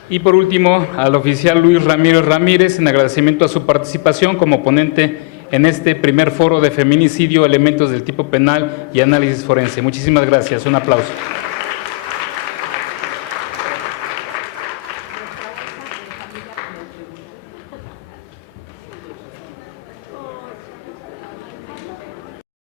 Y por último, al oficial Luis Ramírez Ramírez, en agradecimiento a su participación como ponente en este primer foro de feminicidio, elementos del tipo penal y análisis forense. Muchísimas gracias. Un aplauso.